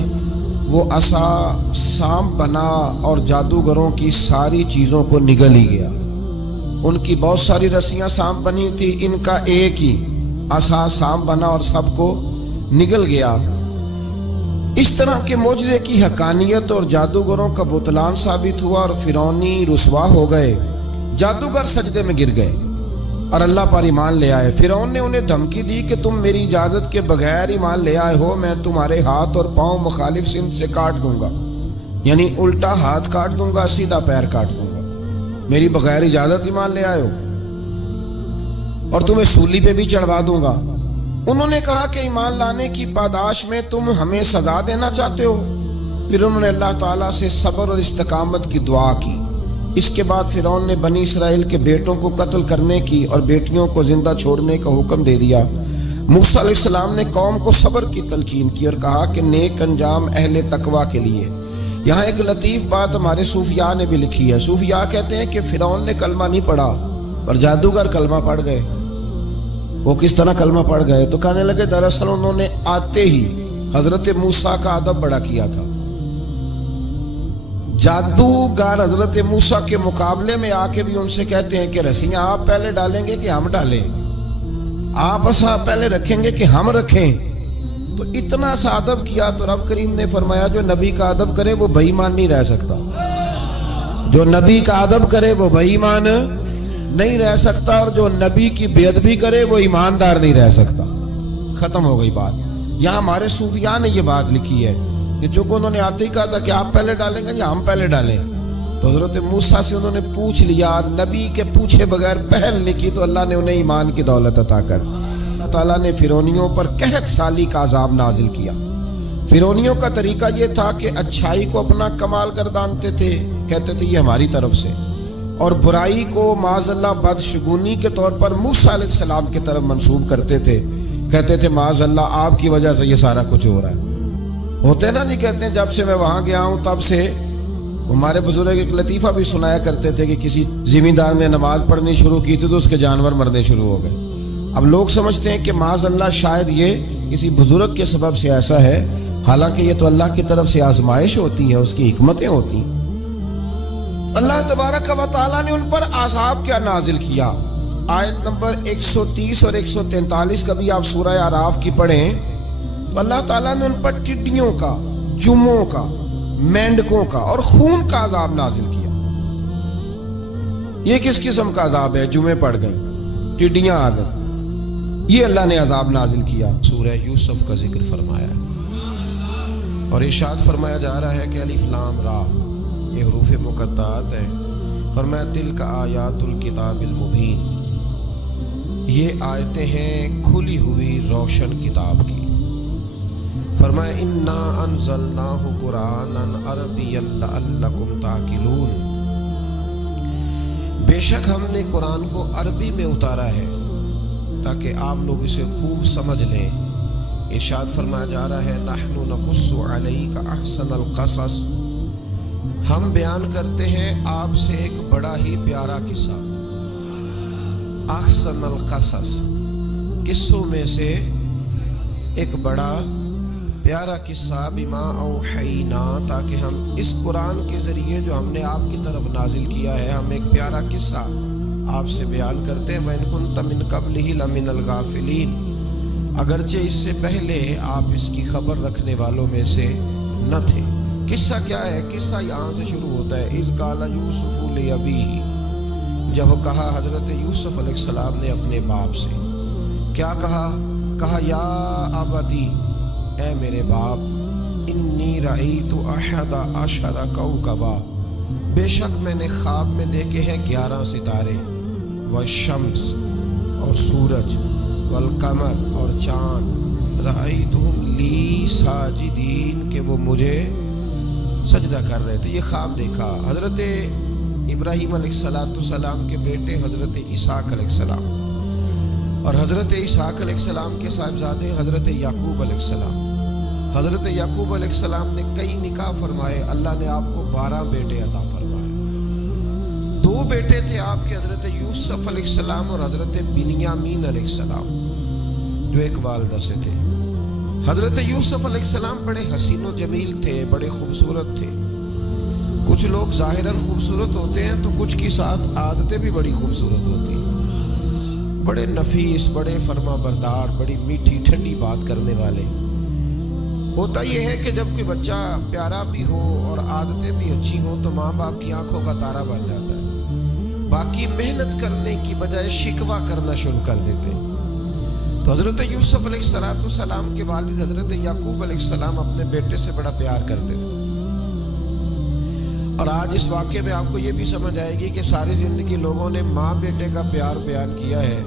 وہ عصا سانپ بنا اور جادوگروں کی ساری چیزوں کو نگل ہی گیا۔ ان کی بہت ساری رسیاں سانپ بنی تھی، ان کا ایک ہی عصا سانپ بنا اور سب کو نگل گیا۔ اس طرح کے معجزے کی حقانیت اور جادوگروں کا بطلان ثابت ہوا اور فرعونی رسوا ہو گئے۔ جادوگر سجدے میں گر گئے اور اللہ پر ایمان لے آئے۔ فرعون نے انہیں دھمکی دی کہ تم میری اجازت کے بغیر ایمان لے آئے ہو، میں تمہارے ہاتھ اور پاؤں مخالف سمت سے کاٹ دوں گا، یعنی الٹا ہاتھ کاٹ دوں گا، سیدھا پیر کاٹ دوں گا، میری بغیر اجازت ایمان لے آئے ہو، اور تمہیں سولی پہ بھی چڑھوا دوں گا۔ انہوں نے کہا کہ ایمان لانے کی پاداش میں تم ہمیں سزا دینا چاہتے ہو؟ پھر انہوں نے اللہ تعالیٰ سے صبر اور استقامت کی دعا کی۔ اس کے بعد فرعون نے بنی اسرائیل کے بیٹوں کو قتل کرنے کی اور بیٹیوں کو زندہ چھوڑنے کا حکم دے دیا۔ موسیٰ علیہ السلام نے قوم کو صبر کی تلقین کی اور کہا کہ نیک انجام اہل تقویٰ کے لیے۔ یہاں ایک لطیف بات ہمارے صوفیاء نے بھی لکھی ہے۔ صوفیاء کہتے ہیں کہ فرعون نے کلمہ نہیں پڑھا پر جادوگر کلمہ پڑھ گئے۔ وہ کس طرح کلمہ پڑھ گئے؟ تو کہنے لگے دراصل انہوں نے آتے ہی حضرت موسیٰ کا ادب بڑا کیا تھا۔ جادوگر حضرت موسیٰ کے مقابلے میں آ کے بھی ان سے کہتے ہیں کہ رسیاں آپ پہلے ڈالیں گے کہ ہم ڈالیں، آپ عصا پہلے رکھیں گے کہ ہم رکھیں؟ تو اتنا سا ادب کیا تو رب کریم نے فرمایا جو نبی کا ادب کرے وہ بے ایمان نہیں رہ سکتا، جو نبی کا ادب کرے وہ بے ایمان نہیں رہ سکتا، اور جو نبی کی بے ادبی کرے وہ ایماندار نہیں رہ سکتا۔ ختم ہو گئی بات۔ یہاں ہمارے صوفیاء نے یہ بات لکھی ہے کہ چونکہ انہوں نے آتے ہی کہا تھا کہ آپ پہلے ڈالیں گے یا ہم پہلے ڈالیں، تو حضرت موسیٰ سے انہوں نے پوچھ لیا، نبی کے پوچھے بغیر پہل نہیں کی، تو اللہ نے انہیں ایمان کی دولت عطا کر اللہ تعالیٰ نے فرعونیوں پر قحط سالی کا عذاب نازل کیا۔ فرعونیوں کا طریقہ یہ تھا کہ اچھائی کو اپنا کمال گردانتے تھے، کہتے تھے یہ ہماری طرف سے، اور برائی کو معاذ اللہ بدشگونی کے طور پر موسیٰ علیہ السلام کی طرف منسوب کرتے تھے، کہتے تھے معاذ اللہ آپ کی وجہ سے یہ سارا کچھ ہو رہا ہے۔ ہوتے نا نہیں کہتے ہیں جب سے میں وہاں گیا ہوں تب سے، ہمارے بزرگ ایک لطیفہ بھی سنایا کرتے تھے کہ کسی زمیندار نے نماز پڑھنی شروع کی تھی تو اس کے جانور مرنے شروع ہو گئے۔ اب لوگ سمجھتے ہیں کہ معاذ اللہ شاید یہ کسی بزرگ کے سبب سے ایسا ہے، حالانکہ یہ تو اللہ کی طرف سے آزمائش ہوتی ہے، اس کی حکمتیں ہوتی ہیں۔ اللہ تبارک و تعالیٰ نے ان پر عذاب کیا نازل کیا؟ آیت نمبر 130 اور 143 کا بھی آپ سورہ اعراف کی پڑھیں تو اللہ تعالیٰ نے ان پر ٹڈیوں کا، جموں کا، مینڈکوں کا اور خون کا عذاب نازل کیا۔ یہ کس قسم کا عذاب ہے؟ جمعے پڑ گئے، ٹڈیاں آ گئی، یہ اللہ نے عذاب نازل کیا۔ سورہ یوسف کا ذکر فرمایا اور ارشاد فرمایا جا رہا ہے کہ الف لام را، یہ حروف مقطعات ہیں۔ فرمایا تلک آیات الکتاب المبین، یہ آیتیں ہیں کھلی ہوئی روشن کتاب کی۔ فرمایا انا انزلناہ قرآنا عربیا لعلکم تعقلون، بے شک ہم نے قرآن کو عربی میں اتارا ہے تاکہ آپ لوگ اسے خوب سمجھ لیں۔ ارشاد فرمایا جا رہا ہے نحن نقص علیک احسن القصص، ہم بیان کرتے ہیں آپ سے ایک بڑا ہی پیارا قصہ۔ احسن القصص، قصوں میں سے ایک بڑا پیارا قصہ، بما اوحینا، تاکہ ہم اس قرآن کے ذریعے جو ہم نے آپ کی طرف نازل کیا ہے، ہم ایک پیارا قصہ آپ سے بیان کرتے ہیں۔ وَإِن كُنتَ مِن قَبْلِهِ لَمِنَ الْغَافِلِينَ، اگرچہ اس سے پہلے آپ اس کی خبر رکھنے والوں میں سے نہ تھے۔ قصہ کیا ہے؟ قصہ یہاں سے شروع ہوتا ہے، اذ قال یوسف لأبیہ، جب کہا حضرت یوسف علیہ السلام نے اپنے باپ سے، کیا کہا یا ابتی، اے میرے باپ، انی رأیت احد عشر کوکبا، بے شک میں نے خواب میں دیکھے ہیں 11 ستارے، والشمس، اور سورج، والقمر، اور چاند، رأیتہم لی ساجدین، کہ وہ مجھے سجدہ کر رہے تھے۔ یہ خواب دیکھا حضرت ابراہیم علیہ السلام کے بیٹے حضرت اسحاق علیہ السلام، اور حضرت اسحاق علیہ السلام کے صاحبزادے حضرت یعقوب علیہ السلام۔ حضرت یعقوب علیہ السلام نے کئی نکاح فرمائے، اللہ نے آپ کو 12 بیٹے عطا فرمائے۔ 2 بیٹے تھے آپ کے، حضرت یوسف علیہ السلام اور حضرت بنیامین علیہ السلام، جو ایک والدہ سے تھے۔ حضرت یوسف علیہ السلام بڑے حسین و جمیل تھے، بڑے خوبصورت تھے۔ کچھ لوگ ظاہراً خوبصورت ہوتے ہیں تو کچھ کی ساتھ عادتیں بھی بڑی خوبصورت ہوتی ہیں، بڑے نفیس، بڑے فرما بردار، بڑی میٹھی ٹھنڈی بات کرنے والے۔ ہوتا یہ ہے کہ جب کوئی بچہ پیارا بھی ہو اور عادتیں بھی اچھی ہوں تو ماں باپ کی آنکھوں کا تارا بن جاتا ہے، باقی محنت کرنے کی بجائے شکوہ کرنا شروع کر دیتے ہیں۔ تو حضرت یوسف علیہ السلام کے والد حضرت یعقوب علیہ السلام اپنے بیٹے سے بڑا پیار کرتے تھے۔ اور آج اس واقعے میں آپ کو یہ بھی سمجھ آئے گی کہ ساری زندگی لوگوں نے ماں بیٹے کا پیار بیان کیا ہے،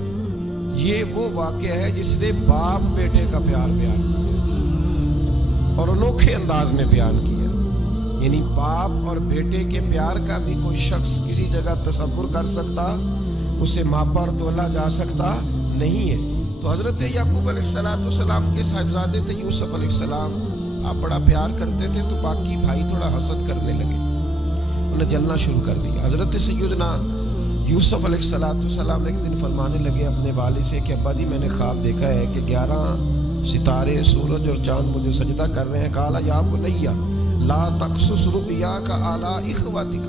یہ وہ واقعہ ہے جس نے باپ بیٹے کا پیار بیان کیا اور انوکھے انداز میں بیان کیا۔ یعنی باپ اور بیٹے کے پیار کا بھی کوئی شخص کسی جگہ تصور کر سکتا، اسے ماپا اور تولا جا سکتا نہیں ہے۔ تو حضرت یعقوب علیہ السلام کے صاحبزادے تھے یوسف علیہ السلام، آپ بڑا پیار کرتے تھے تو باقی بھائی تھوڑا حسد کرنے لگے، انہیں جلنا شروع کر دیا۔ حضرت سیدنا یوسف علیہ السلام ایک دن فرمانے لگے اپنے والد سے کہ ابا جی میں نے خواب دیکھا ہے کہ 11 ستارے، سورج اور چاند مجھے سجدہ کر رہے ہیں۔ قال یا بنی لا تقصص رؤیاک علی اخوتک،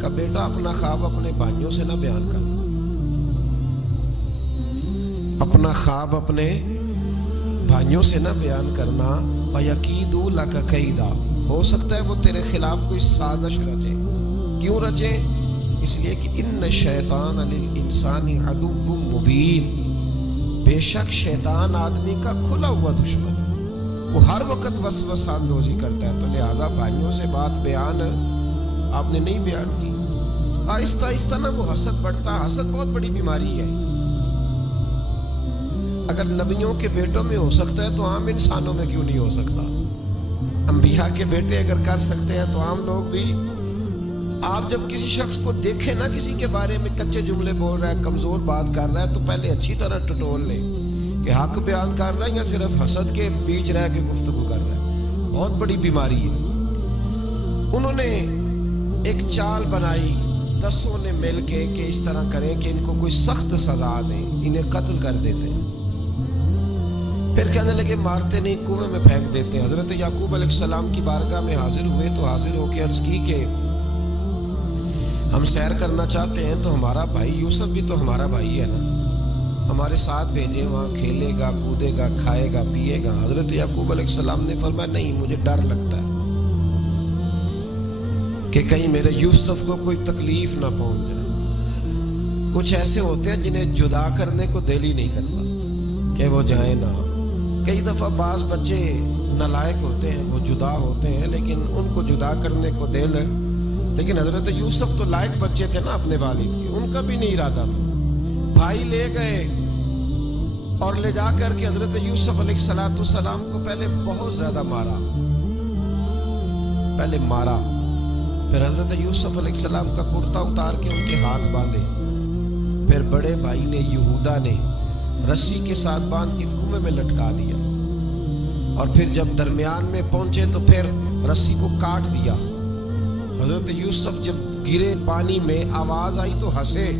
کہ بیٹا اپنا خواب اپنے بھائیوں سے نہ بیان کرنا، اپنا خواب اپنے بھائیوں سے نہ بیان کرنا۔ فَيَكِيدُوا لَكَ كَيْدًا، ہو سکتا ہے وہ تیرے خلاف کوئی سازش رچے۔ کیوں رچے؟ اس لیے کہ ان الشیطان للانسان عدو مبین، بے شک شیطان آدمی کا کھلا ہوا دشمن ہے، وہ ہر وقت وسوسہ اندوزی کرتا ہے۔ تو لہذا بھائیوں سے بات بیان آپ نے نہیں بیان کی۔ آہستہ آہستہ نہ وہ حسد بڑھتا، حسد بہت بڑی بیماری ہے۔ اگر نبیوں کے بیٹوں میں ہو سکتا ہے تو عام انسانوں میں کیوں نہیں ہو سکتا؟ انبیاء کے بیٹے اگر کر سکتے ہیں تو عام لوگ بھی۔ آپ جب کسی شخص کو دیکھیں نا کسی کے بارے میں کچے جملے بول رہا ہے، کمزور بات کر رہا ہے، تو پہلے اچھی طرح ٹٹول لیں کہ حق بیان کر رہا ہے یا صرف حسد کے بیچ رہ کے گفتگو کر رہا ہے۔ بہت بڑی بیماری ہے۔ انہوں نے ایک چال بنائی 10 نے مل کے کہ اس طرح کریں کہ ان کو کوئی سخت سزا دیں، انہیں قتل کر دیتے ہیں۔ پھر کہنے لگے مارتے نہیں، کنویں میں پھینک دیتے ہیں۔ حضرت یعقوب علیہ السلام کی بارگاہ میں حاضر ہوئے تو حاضر ہو کے عرض کی کہ ہم سیر کرنا چاہتے ہیں تو ہمارا بھائی یوسف بھی تو ہمارا بھائی ہے نا، ہمارے ساتھ بھیجیں، وہاں کھیلے گا، کودے گا، کھائے گا، پیے گا۔ حضرت یعقوب علیہ السلام نے فرمایا نہیں، مجھے ڈر لگتا ہے کہ کہیں میرے یوسف کو کوئی تکلیف نہ پہنچ جائے۔ کچھ ایسے ہوتے ہیں جنہیں جدا کرنے کو دل ہی نہیں کرتا کہ وہ جائیں نہ. کئی دفعہ بعض بچے نالائق ہوتے ہیں, وہ جدا ہوتے ہیں, لیکن ان کو جدا کرنے کو دل ہے. لیکن حضرت یوسف تو لائق بچے تھے نا اپنے والد کے, ان کا بھی نہیں ارادہ تھا. بھائی لے گئے اور لے جا کر کے حضرت یوسف علیہ السلام کو پہلے بہت زیادہ مارا, پھر حضرت یوسف علیہ السلام کا کرتا اتار کے ان کے ہاتھ باندھے. پھر بڑے بھائی نے یہودا نے رسی کے ساتھ باندھ کے کنویں میں لٹکا دیا, اور پھر جب درمیان میں پہنچے تو پھر رسی کو کاٹ دیا. حضرت یوسف جب گرے پانی میں آواز آئی تو ہنسے.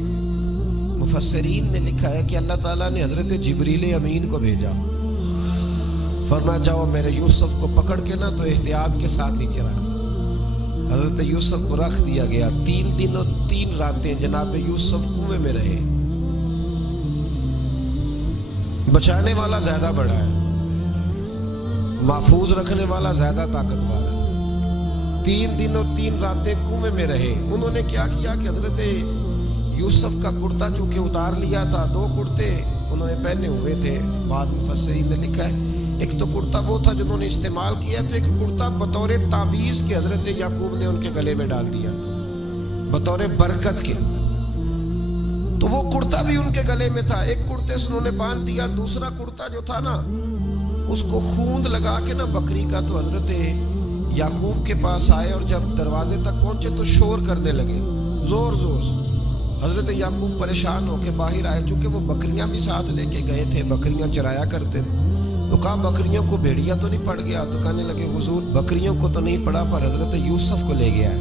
مفسرین نے لکھا ہے کہ اللہ تعالیٰ نے حضرت جبریل امین کو بھیجا, فرمایا جاؤ میرے یوسف کو پکڑ کے نا تو احتیاط کے ساتھ نیچے رکھ. حضرت یوسف کو رکھ دیا گیا. 3 دن اور 3 راتیں جناب یوسف کنویں میں رہے. بچانے والا زیادہ بڑا ہے, محفوظ رکھنے والا زیادہ طاقتور ہے. 3 دن اور 3 راتیں کنویں میں رہے. انہوں نے کیا کیا کہ حضرت یوسف کا کرتا چونکہ اتار لیا تھا, 2 کرتے انہوں نے پہنے ہوئے تھے. بعد مفسرین نے لکھا ہے ایک تو کرتا وہ تھا جنہوں نے استعمال کیا, تو ایک کرتا بطور تعویذ کے حضرت یعقوب نے ان کے گلے میں ڈال دیا بطور برکت کے. تو وہ کرتا بھی ان کے گلے میں تھا. ایک کرتے سے انہوں نے باندھ دیا. دوسرا کرتا جو تھا نا اس کو خوند لگا کے نا بکری کا, تو حضرت یعقوب کے پاس آئے اور جب دروازے تک پہنچے تو شور کرنے لگے زور زور سے. حضرت یعقوب پریشان ہو کے باہر آئے, چونکہ وہ بکریاں بھی ساتھ لے کے گئے تھے, بکریاں چرایا کرتے تھے. تو کہا بکریوں کو بھیڑیا تو نہیں پڑ گیا؟ تو کہنے لگے حضور بکریوں کو تو نہیں پڑا, پر حضرت یوسف کو لے گیا ہے.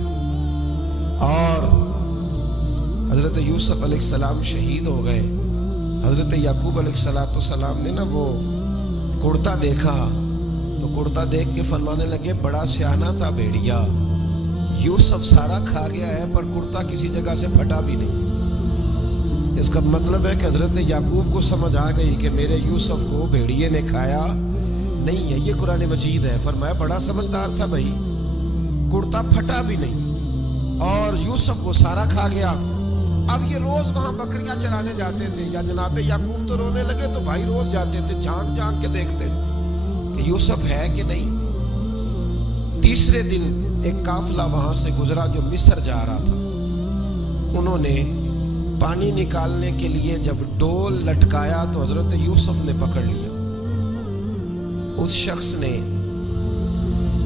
اور حضرت یوسف علیہ السلام شہید ہو گئے. حضرت یعقوب علیہ السلام نے نا وہ کرتا دیکھا تو کرتا دیکھ کے فرمانے لگے بڑا سیانہ تھا بھیڑیا, یوسف سارا کھا گیا ہے پر کرتا کسی جگہ سے پھٹا بھی نہیں. اس کا مطلب ہے کہ حضرت یعقوب کو سمجھ آ گئی کہ میرے یوسف کو بھیڑیے نے کھایا نہیں ہے. یہ قرآن مجید ہے. فرمایا بڑا سمجھدار تھا بھائی, کرتا پھٹا بھی نہیں اور یوسف کو سارا کھا گیا. اب یہ روز وہاں بکریاں چرانے جاتے تھے, یا جناب یعقوب تو رونے لگے تو بھائی روز جاتے تھے, جھانک جھانک کے دیکھتے تھے کہ یوسف ہے کہ نہیں. تیسرے دن ایک قافلہ وہاں سے گزرا جو مصر جا رہا تھا. انہوں نے پانی نکالنے کے لیے جب ڈول لٹکایا تو حضرت یوسف نے پکڑ لیا. اس شخص نے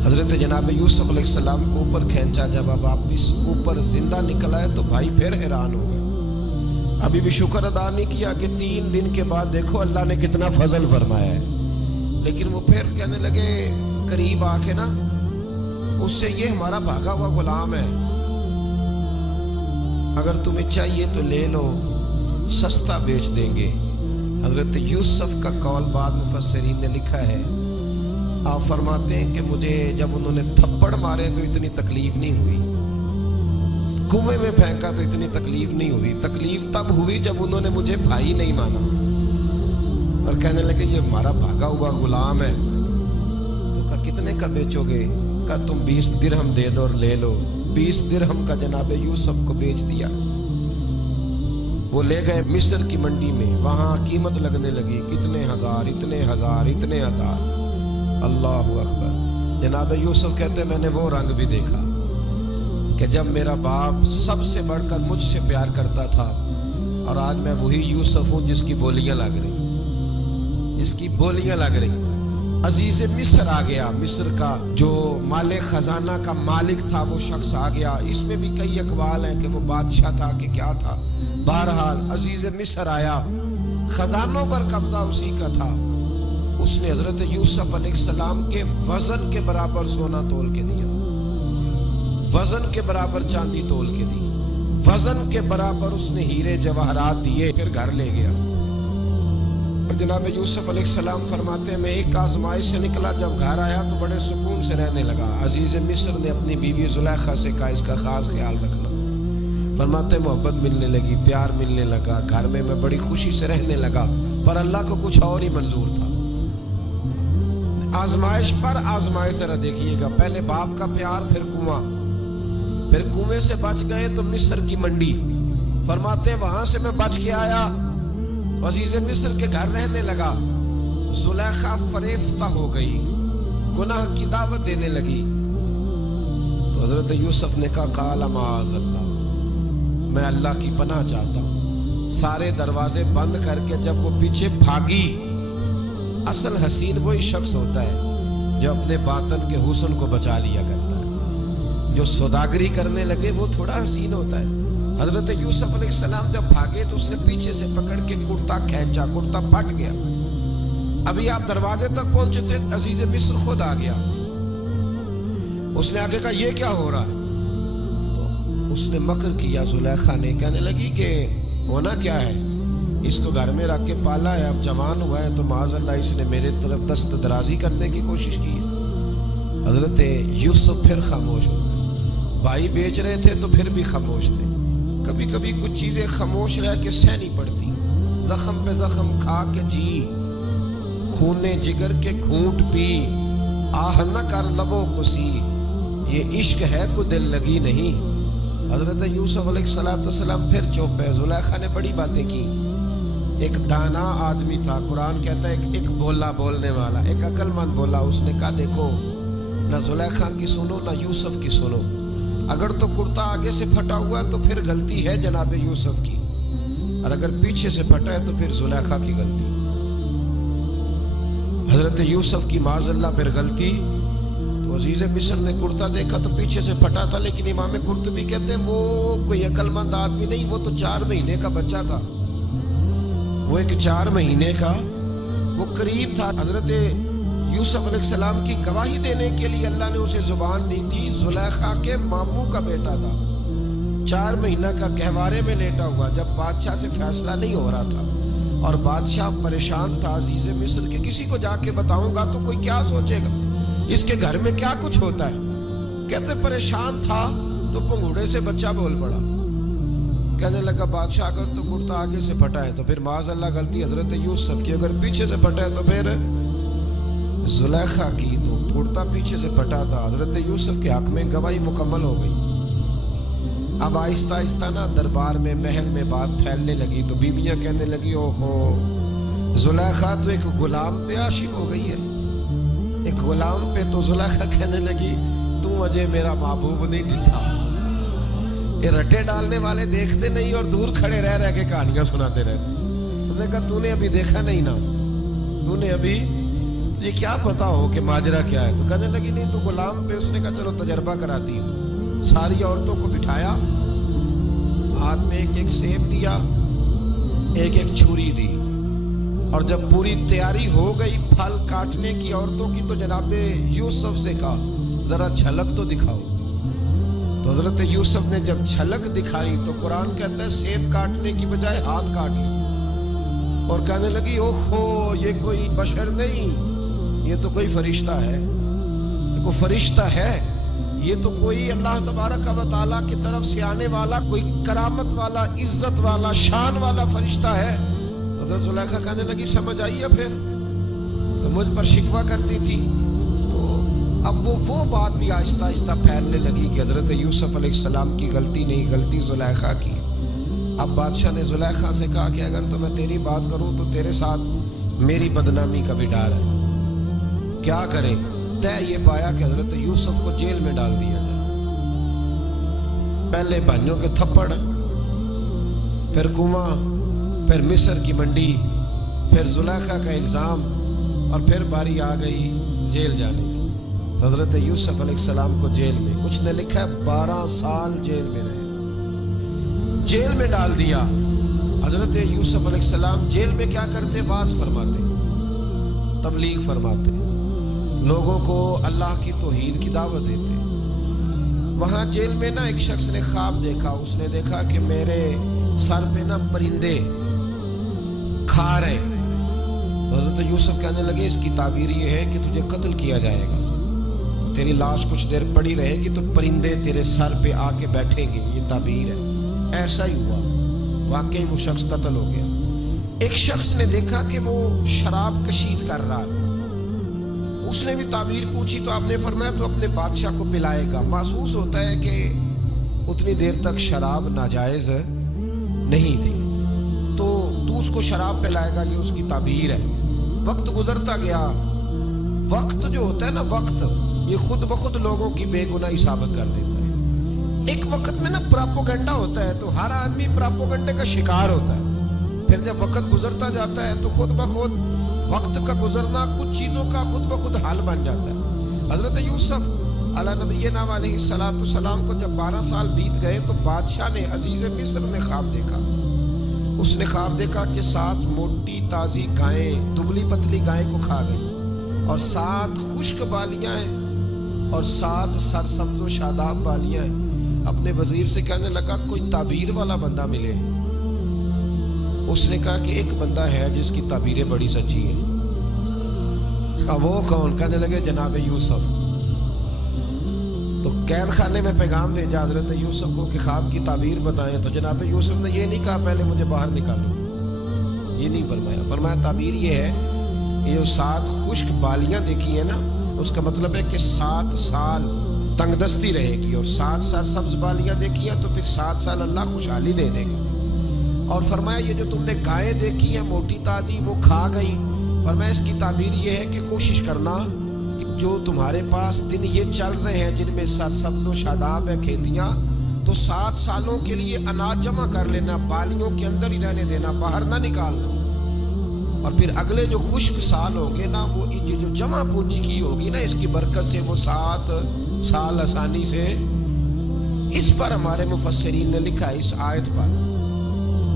حضرت جناب یوسف علیہ السلام کو اوپر کھینچا. جب اب واپس اوپر زندہ نکل آئے تو بھائی پھر حیران ہو گئے. ابھی بھی شکر ادا نہیں کیا کہ 3 دن کے بعد دیکھو اللہ نے کتنا فضل فرمایا ہے. لیکن وہ پھر کہنے لگے قریب آ کے نا اس سے, یہ ہمارا بھاگا ہوا غلام ہے, اگر تمہیں چاہیے تو لے لو, سستا بیچ دیں گے. حضرت یوسف کا قول بعد مفسرین نے لکھا ہے, آپ فرماتے ہیں کہ مجھے جب انہوں نے تھپڑ مارے تو اتنی تکلیف نہیں ہوئی, کنویں میں پھینکا تو اتنی تکلیف نہیں ہوئی. تکلیف تب ہوئی جب انہوں نے مجھے بھائی نہیں مانا اور کہنے لگے یہ ہمارا بھاگا ہوا غلام ہے. تو کہا کتنے کا بیچو گے؟ کہا تم 20 درہم دے دو اور لے لو. 20 درہم کا جناب یوسف کو بیچ دیا. وہ لے گئے مصر کی منڈی میں, وہاں قیمت لگنے لگی, کتنے ہزار, اتنے ہزار, اتنے ہزار. اللہ اکبر. جناب یوسف کہتے میں نے وہ رنگ بھی دیکھا کہ جب میرا باپ سب سے بڑھ کر مجھ سے پیار کرتا تھا, اور آج میں وہی یوسف ہوں جس کی بولیاں لگ رہی. عزیز مصر آ گیا. مصر کا جو مال خزانہ کا مالک تھا وہ شخص آ گیا. اس میں بھی کئی اقوال ہیں کہ وہ بادشاہ تھا کہ کیا تھا. بہرحال عزیز مصر آیا, خزانوں پر قبضہ اسی کا تھا. اس نے حضرت یوسف علیہ السلام کے وزن کے برابر سونا تول کے دیا, وزن کے برابر چاندی تول کے دی, وزن کے برابر اس نے ہیرے جواہرات دیے. پھر گھر لے گیا. اور جناب یوسف علیہ السلام فرماتے ہیں میں ایک آزمائش سے نکلا, جب گھر آیا تو بڑے سکون سے رہنے لگا. عزیز مصر نے اپنی بیوی زلیخا سے کہا اس کا خاص خیال رکھنا. فرماتے محبت ملنے لگی, پیار ملنے لگا, گھر میں بڑی خوشی سے رہنے لگا. پر اللہ کو کچھ اور ہی منظور تھا. آزمائش پر آزمائش ذرا دیکھیے گا. پہلے باپ کا پیار, پھر کنواں, پھر کنویں سے بچ گئے تو مصر کی منڈی. فرماتے ہیں وہاں سے میں بچ کے آیا تو عزیز مصر کے گھر رہنے لگا. زلیخا فریفتہ ہو گئی, گناہ کی دعوت دینے لگی. تو حضرت یوسف نے کہا قال معاذ اللہ, میں اللہ کی پناہ چاہتا ہوں. سارے دروازے بند کر کے جب وہ پیچھے بھاگی, اصل حسین وہی شخص ہوتا ہے جو اپنے باطن کے حسن کو بچا لیا کرتا ہے. جو سوداگری کرنے لگے وہ تھوڑا حسین ہوتا ہے. حضرت یوسف علیہ السلام جب بھاگے تو اس نے پیچھے سے پکڑ کے کرتا کھینچا, کرتا پھٹ گیا. ابھی آپ دروازے تک پہنچے تھے, عزیز مصر خود آ گیا. اس نے آگے کہا یہ کیا ہو رہا ہے؟ تو اس نے مکر کیا زلیخا نے, کہنے لگی کہ ہونا کیا ہے, اس کو گھر میں رکھ کے پالا ہے, اب جوان ہوا ہے تو معاذ اللہ اس نے میرے طرف دست درازی کرنے کی کوشش کی ہے. حضرت یوسف پھر خاموش ہو گئے. بھائی بیچ رہے تھے تو پھر بھی خاموش تھے. کبھی کبھی کچھ چیزیں خاموش رہ کے سہنی پڑتی. زخم پہ زخم کھا کے جی, خونے جگر کے گھونٹ پی, آہ نہ کر لبوں کو سی, یہ عشق ہے کو دل لگی نہیں. حضرت یوسف علیہ السلام پھر چپ ہے. زلیخا نے بڑی باتیں کی. ایک دانا آدمی تھا, قرآن کہتا ہے ایک بولا بولنے والا, ایک عقل مند بولا. اس نے کہا دیکھو نہ زلیخا کی سنو نہ یوسف کی سنو. اگر تو کرتا آگے سے پھٹا ہوا ہے تو پھر غلطی ہے جناب یوسف کی, اور اگر پیچھے سے پھٹا ہے تو پھر زلیخا کی غلطی. حضرت یوسف کی معاذ اللہ پھر غلطی. تو عزیز مصر نے کرتا دیکھا تو پیچھے سے پھٹا تھا, لیکن امام قرطبی کہتے ہیں وہ کوئی عقل مند آدمی نہیں, وہ تو 4 مہینے کا بچہ تھا. وہ ایک 4 مہینے کا وہ قریب تھا. حضرت یوسف علیہ السلام کی گواہی دینے کے لیے اللہ نے اسے زبان دی تھی. زلیخا کے ماموں کا بیٹا تھا, 4 مہینہ کا گہوارے میں لیٹا ہوا, جب بادشاہ سے فیصلہ نہیں ہو رہا تھا اور بادشاہ پریشان تھا عزیز مصر کے. کسی کو جا کے بتاؤں گا تو کوئی کیا سوچے گا, اس کے گھر میں کیا کچھ ہوتا ہے. کہتے پریشان تھا تو پنگوڑے سے بچہ بول پڑا. کہنے لگا بادشاہ اگر تو کرتا آگے سے پھٹا ہے تو پھر معاذ اللہ غلطی حضرت یوسف کی, اگر پیچھے سے پھٹا ہے تو پھر زلیخا کی. تو کرتا پیچھے سے پھٹا تھا. حضرت یوسف کے حق میں گواہی مکمل ہو گئی. اب آہستہ آہستہ نا دربار میں محل میں بات پھیلنے لگی. تو بیویاں کہنے لگی اوہو زلیخا تو ایک غلام پہ عاشق ہو گئی ہے, ایک غلام پہ. تو زلیخا کہنے لگی تو مجھے میرا محبوب نہیں ڈٹھا. یہ رٹے ڈالنے والے دیکھتے نہیں اور دور کھڑے رہ کے کہانیاں سناتے رہتے. انہوں نے کہا تو نے ابھی دیکھا نہیں نا, تو نے ابھی یہ کیا پتا ہو کہ ماجرا کیا ہے. تو کہنے لگی نہیں تو غلام پہ. اس نے کہا چلو تجربہ کراتی ہوں. ساری عورتوں کو بٹھایا, ہاتھ میں ایک سیب دیا, ایک چھری دی, اور جب پوری تیاری ہو گئی پھل کاٹنے کی عورتوں کی تو جناب یوسف سے کہا ذرا جھلک تو دکھاؤ. تو حضرت یوسف نے جب جھلک دکھائی تو قرآن کہتا ہے سیب کاٹنے کی بجائے ہاتھ کاٹ لی, اور کہنے لگی اوہو یہ کوئی بشر نہیں, یہ تو کوئی فرشتہ ہے. یہ کوئی فرشتہ ہے, یہ تو کوئی اللہ تبارک و تعالیٰ کی طرف سے آنے والا کوئی کرامت والا, عزت والا, شان والا فرشتہ ہے. حضرت زلیخا کہنے لگی سمجھ آئی ہے پھر تو مجھ پر شکوہ کرتی تھی. تو اب وہ بات بھی آہستہ آہستہ پھیلنے لگی کہ حضرت یوسف علیہ السلام کی غلطی نہیں, غلطی زلیخا کی. اب بادشاہ نے زلیخا سے کہا کہ اگر تو میں تیری بات کروں تو تیرے ساتھ میری بدنامی کا بھی ڈر ہے, کیا کرے. طے یہ پایا کہ حضرت یوسف کو جیل میں ڈال دیا جائے. پہلے بھائیوں کے تھپڑ, پھر کنواں, پھر مصر کی منڈی, پھر زلیخا کا الزام, اور پھر باری آ گئی جیل جانے کی. حضرت یوسف علیہ السلام کو جیل میں, کچھ نے لکھا ہے 12 سال جیل میں رہے, جیل میں ڈال دیا. حضرت یوسف علیہ السلام جیل میں کیا کرتے, واعظ فرماتے, تبلیغ فرماتے, لوگوں کو اللہ کی توحید کی دعوت دیتے. وہاں جیل میں نا ایک شخص نے خواب دیکھا. اس نے دیکھا کہ میرے سر پہ نا پرندے کھا رہے. تو حضرت یوسف کہنے لگے اس کی تعبیر یہ ہے کہ تجھے قتل کیا جائے گا, تیری لاش کچھ دیر پڑی رہے گی تو پرندے تیرے سر پہ آ کے بیٹھیں گے, یہ تعبیر ہے. ایسا ہی ہوا, واقعی وہ شخص قتل ہو گیا. ایک شخص نے دیکھا کہ وہ شراب کشید کر رہا ہے. اس نے بھی تعبیر پوچھی تو آپ نے فرمایا تو اپنے بادشاہ کو پلائے گا. محسوس ہوتا ہے کہ اتنی دیر تک شراب ناجائز نہیں تھی. تو اس کو شراب پلائے گا، یہ اس کی تعبیر ہے. وقت گزرتا گیا. وقت جو ہوتا ہے نا، وقت یہ خود بخود لوگوں کی بے گناہی ثابت کر دیتا ہے. ایک وقت میں نا پراپوگنڈا ہوتا ہے تو ہر آدمی پراپوگنڈے کا شکار ہوتا ہے. پھر جب وقت گزرتا جاتا ہے تو خود بخود وقت کا گزرنا کچھ چیزوں کا خود بخود حال بن جاتا ہے. حضرت یوسف علیہ نبینا علیہ السلام کو جب 12 سال بیت گئے تو بادشاہ نے، عزیز مصر نے خواب دیکھا. اس نے خواب دیکھا کہ 7 موٹی تازی گائیں دبلی پتلی گائیں کو کھا گئی، اور 7 خشک بالیاں ہیں اور 7 سرسبز و شاداب بالیاں ہیں. اپنے وزیر سے کہنے لگا کوئی تعبیر والا بندہ ملے. اس نے کہا کہ ایک بندہ ہے جس کی تعبیریں بڑی سچی ہیں. اب وہ کون؟ کہنے لگے جناب یوسف. تو قید خانے میں پیغام بھیجا حضرت یوسف کو کہ خواب کی تعبیر بتائیں. تو جناب یوسف نے یہ نہیں کہا پہلے مجھے باہر نکالو، یہ نہیں فرمایا. فرمایا تعبیر یہ ہے، یہ جو 7 خشک بالیاں دیکھی ہیں نا، اس کا مطلب ہے کہ 7 سال تنگ دستی رہے گی، اور 7 سرسبز بالیاں دیکھی ہیں تو پھر 7 سال اللہ خوشحالی دے دے گا. اور فرمایا یہ جو تم نے گائیں دیکھی ہیں موٹی تازی وہ کھا گئی. فرمایا اس کی تعبیر یہ ہے کہ کوشش کرنا کہ جو تمہارے پاس دن یہ چل رہے ہیں جن میں سرسبز و شاداب ہے کھیتیاں، تو 7 سالوں کے لیے اناج جمع کر لینا، بالیوں کے اندر ہی رہنے دینا، باہر نہ نکالنا. اور پھر اگلے جو خشک سال ہوگے نا، وہ یہ جو جمع پونجی کی ہوگی نا، اس کی برکت سے وہ 7 سال آسانی سے. اس پر ہمارے مفسرین نے لکھا ہے، اس آیت پر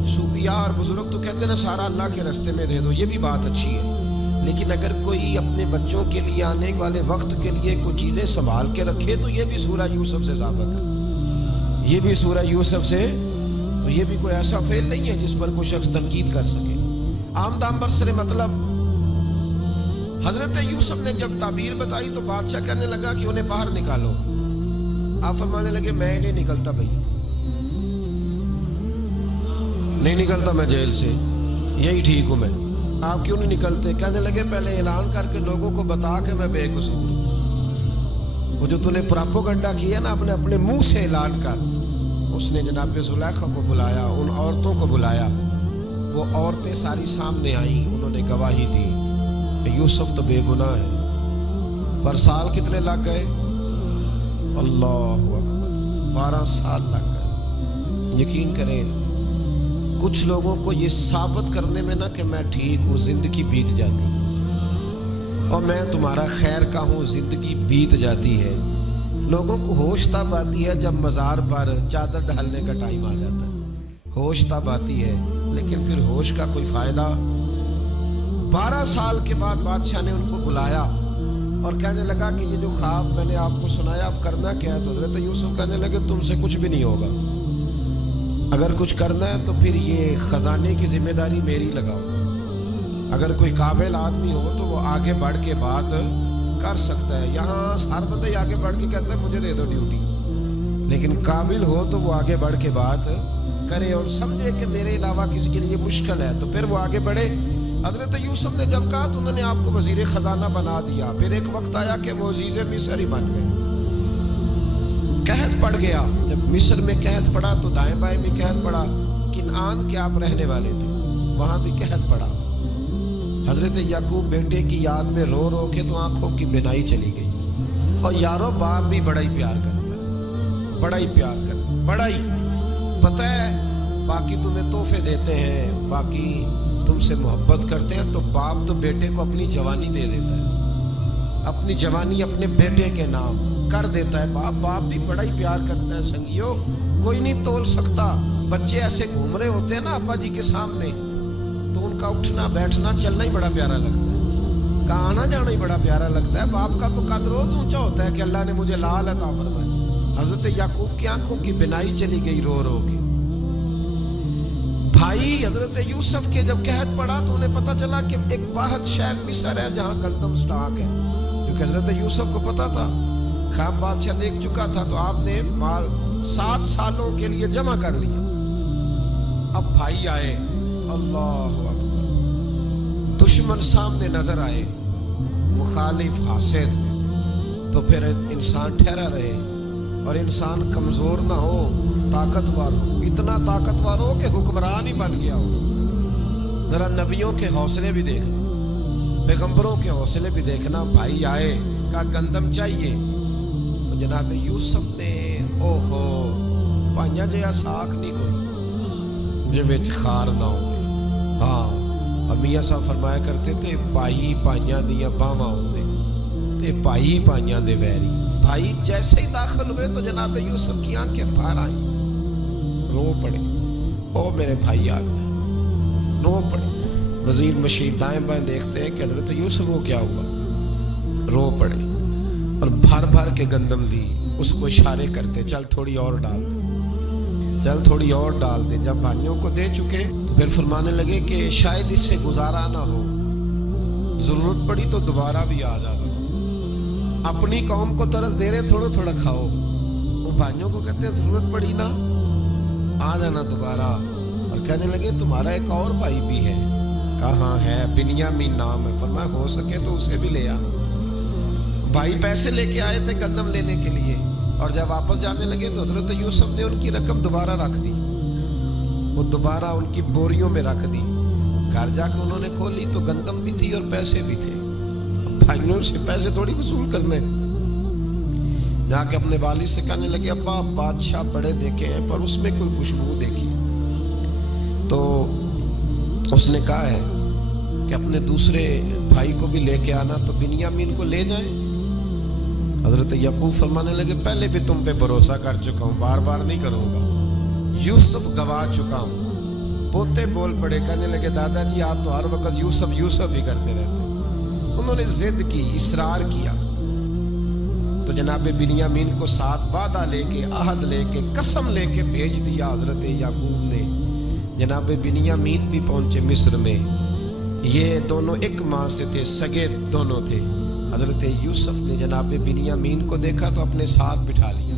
صوفیاء اور بزرگ تو کہتے ہیں نا سارا اللہ کے راستے میں دے دو، یہ بھی بات اچھی ہے. لیکن اگر کوئی اپنے بچوں کے لیے آنے والے وقت کے لیے کوئی چیزیں سنبھال کے رکھے تو یہ بھی سورہ یوسف سے ثابت ہے. یہ بھی سورہ یوسف سے، تو یہ بھی کوئی ایسا فعل نہیں ہے جس پر کوئی شخص تنقید کر سکے. عام دام برسر مطلب حضرت یوسف نے جب تعبیر بتائی تو بادشاہ کہنے لگا کہ انہیں باہر نکالو. آپ فرمانے لگے میں نہیں نکلتا بھائی، نہیں نکلتا میں جیل سے، یہی ٹھیک ہوں میں. آپ کیوں نہیں نکلتے؟ کہنے لگے پہلے اعلان کر کے لوگوں کو بتا کہ میں بے قصور. وہ جو تو نے پراپوگنڈا کیا نا اپنے منہ سے اعلان کر. اس نے جناب زلیخا کو بلایا، ان عورتوں کو بلایا. وہ عورتیں ساری سامنے آئیں، انہوں نے گواہی دی کہ یوسف تو بے گناہ ہے. پر سال کتنے لگ گئے؟ اللہ اکبر، 12 سال لگ گئے. یقین کریں کچھ لوگوں کو یہ ثابت کرنے میں نا کہ میں ٹھیک ہوں زندگی بیت جاتی، اور میں تمہارا خیر کا ہوں زندگی بیت جاتی ہے. لوگوں کو ہوش تب آتی ہے جب مزار پر چادر ڈالنے کا ٹائم آ جاتا ہے. ہوش تب آتی ہے، لیکن پھر ہوش کا کوئی فائدہ. 12 سال کے بعد بادشاہ نے ان کو بلایا اور کہنے لگا کہ یہ جو خواب میں نے آپ کو سنایا اب کرنا کیا ہے. تو حضرت یوسف کہنے لگے تم سے کچھ بھی نہیں ہوگا. اگر کچھ کرنا ہے تو پھر یہ خزانے کی ذمہ داری میری لگاؤ. اگر کوئی قابل آدمی ہو تو وہ آگے بڑھ کے بات کر سکتا ہے. یہاں ہر بندہ ہی آگے بڑھ کے کہتا ہے مجھے دے دو ڈیوٹی، لیکن قابل ہو تو وہ آگے بڑھ کے بات کرے اور سمجھے کہ میرے علاوہ کسی کے لیے مشکل ہے تو پھر وہ آگے بڑھے. حضرت یوسف نے جب کہا تو انہوں نے آپ کو وزیر خزانہ بنا دیا. پھر ایک وقت آیا کہ وہ عزیز مصر ہی بن گئے. قحط پڑ گیا. جب مصر میں قحط پڑا تو دائیں بائیں بھی قحط پڑا. کنعان کے آپ رہنے والے تھے، وہاں بھی قحط پڑا. حضرت یعقوب بیٹے کی یاد میں رو رو کے تو آنکھوں کی بینائی چلی گئی. اور یارو باپ بھی بڑا ہی پیار کرتا ہے، بڑا ہی پیار کرتا ہے، بڑا ہی. پتہ ہے باقی تمہیں تحفے دیتے ہیں، باقی تم سے محبت کرتے ہیں، تو باپ تو بیٹے کو اپنی جوانی دے دیتا ہے، اپنی جوانی اپنے بیٹے کے نام کر دیتا ہے. باپ بھی بڑا ہی پیار کرتا ہے. سنگیو کوئی نہیں تول سکتا. بچے ایسے گھوم رہے ہوتے ہیں نا ابا جی کے سامنے، تو ان کا اٹھنا بیٹھنا چلنا ہی بڑا پیارا لگتا ہے، کا آنا جانا ہی بڑا پیارا لگتا ہے. باپ کا تو قد روز اونچا ہوتا ہے کہ اللہ نے مجھے لال عطا فرمایا. حضرت یعقوب کی آنکھوں کی بینائی چلی گئی رو رو کے. بھائی حضرت یوسف کے جب قحط پڑا تو انہیں پتا چلا کہ ایک واحد شہر مصر ہے جہاں گندم سٹاک ہے، کیونکہ حضرت یوسف کو پتا تھا، خواب بادشاہ دیکھ چکا تھا. تو آپ نے مال 7 سالوں کے لیے جمع کر لیا. اب بھائی آئے، اللہ اکبر، دشمن سامنے نظر آئے، مخالف حاسد، تو پھر انسان ٹھہرا رہے اور انسان کمزور نہ ہو. طاقتور ہو, اتنا طاقتور ہو کہ حکمران ہی بن گیا ہو. ذرا نبیوں کے حوصلے بھی دیکھنا, پیغمبروں کے حوصلے بھی دیکھنا. بھائی آئے کا گندم چاہیے تو جناب یوسف نے اوہو پائیاں جہا ساکھ نہیں کوئی جے وچ خار نہ ہو. ہاں, اور میاں صاحب فرمایا کرتے تھے پائی پائیاں دیاں باواں ہوندے تے پائی پائیاں دے ویری. بھائی جیسے ہی داخل ہوئے تو جناب یوسف کی آنکھیں بھر آئیں, رو پڑے. او میرے بھائی آ گئے, رو پڑے. وزیر مشیر دائیں بائیں دیکھتے ہیں کہ حضرت یوسف وہ کیا ہوا, رو پڑے اور بھر بھر کے گندم دی. اس کو اشارے کرتے چل تھوڑی اور ڈال دے, چل تھوڑی اور ڈال دے. جب بھائیوں کو دے چکے تو پھر فرمانے لگے کہ شاید اس سے گزارا نہ ہو, ضرورت پڑی تو دوبارہ بھی آ جانا. اپنی قوم کو ترس دے رہے تھوڑا تھوڑا کھاؤ. وہ بھائیوں کو کہتے ہیں ضرورت پڑی نا آ جانا دوبارہ. اور کہنے لگے تمہارا ایک اور بھائی بھی ہے. کہاں ہے؟ بنیامین نام ہے. فرمایا ہو سکے تو اسے بھی لے آ. بھائی پیسے لے کے آئے تھے گندم لینے کے لیے, اور جب واپس جانے لگے تو حضرت یوسف نے ان کی رقم دوبارہ رکھ دی. وہ دوبارہ ان کی بوریوں میں رکھ دی. گھر جا کے انہوں نے کھولی تو گندم بھی تھی اور پیسے بھی تھے. بھائیوں سے پیسے تھوڑی وصول کرنے. جا کے اپنے والد سے کہنے لگے ابا بادشاہ بڑے دیکھے ہیں پر اس میں کوئی خوشبو دیکھی. تو اس نے کہا ہے کہ اپنے دوسرے بھائی کو بھی لے کے آنا. تو بنیامین کو لے جائیں. حضرت یعقوب فرمانے لگے پہلے بھی تم پہ بھروسہ کر چکا ہوں, بار بار نہیں کروں گا. یوسف گوا چکا ہوں. پوتے بول پڑے, کہنے لگے دادا جی آپ تو ہر وقت یوسف یوسف ہی کرتے رہتے. انہوں نے ضد کی, اصرار کیا. تو جناب بنیامین کو ساتھ وعدہ لے کے, عہد لے کے, قسم لے کے بھیج دیا حضرت یعقوب نے. جناب بنیامین بھی پہنچے مصر میں. یہ دونوں ایک ماں سے تھے, سگے دونوں تھے. حضرت یوسف نے جناب بنیامین کو دیکھا تو اپنے ساتھ بٹھا لیا,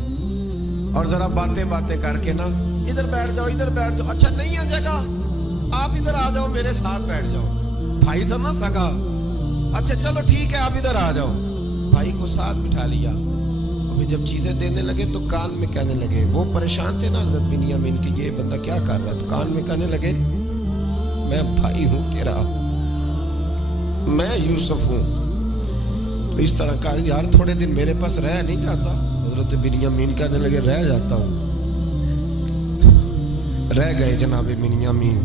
اور ذرا باتیں باتیں کر کے نا ادھر بیٹھ جاؤ, ادھر بیٹھ جاؤ. اچھا نہیں آ جائے گا, آپ ادھر آ جاؤ, میرے ساتھ بیٹھ جاؤ. بھائی تھا نا سگا, اچھا چلو ٹھیک ہے آپ ادھر آ جاؤ. بھائی کو ساتھ بٹھا لیا. ابھی جب چیزیں دینے لگے تو کان میں کہنے لگے, وہ پریشان تھے نا حضرت بنیامین کہ یہ بندہ کیا کر رہا ہے. تو کان میں کہنے لگے میں بھائی ہوں تیرا, میں یوسف ہوں. اس طرح کہا یار تھوڑے دن میرے پاس رہ نہیں جاتا. حضرت بنیامین کہنے لگے رہ جاتا ہوں. رہ گئے جناب بنیامین.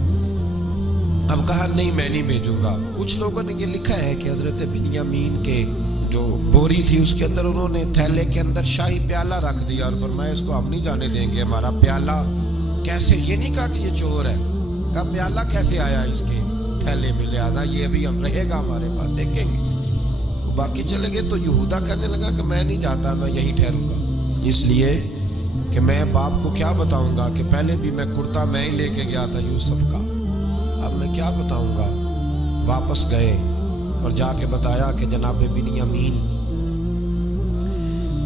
اب کہا نہیں میں نہیں بھیجوں گا. کچھ لوگوں نے یہ لکھا ہے کہ حضرت بنیامین کے جو بوری تھی اس کے اندر انہوں نے تھیلے کے اندر شاہی پیالہ رکھ دیا اور فرمایا اس کو ہم نہیں جانے دیں گے. ہمارا پیالہ کیسے, یہ نہیں کہا کہ یہ چور ہے, کہا پیالہ کیسے آیا اس کے تھیلے میں, لہذا یہ بھی ہم رہے گا ہمارے پاس, دیکھیں گے. باقی چلے گئے. تو یہودا کہنے لگا کہ میں نہیں جاتا, میں یہیں ٹھہروں گا, اس لیے کہ میں باپ کو کیا بتاؤں گا کہ پہلے بھی میں کرتا میں ہی لے کے گیا تھا یوسف کا, اب میں کیا بتاؤں گا. واپس گئے اور جا کے بتایا کہ جناب بنیامین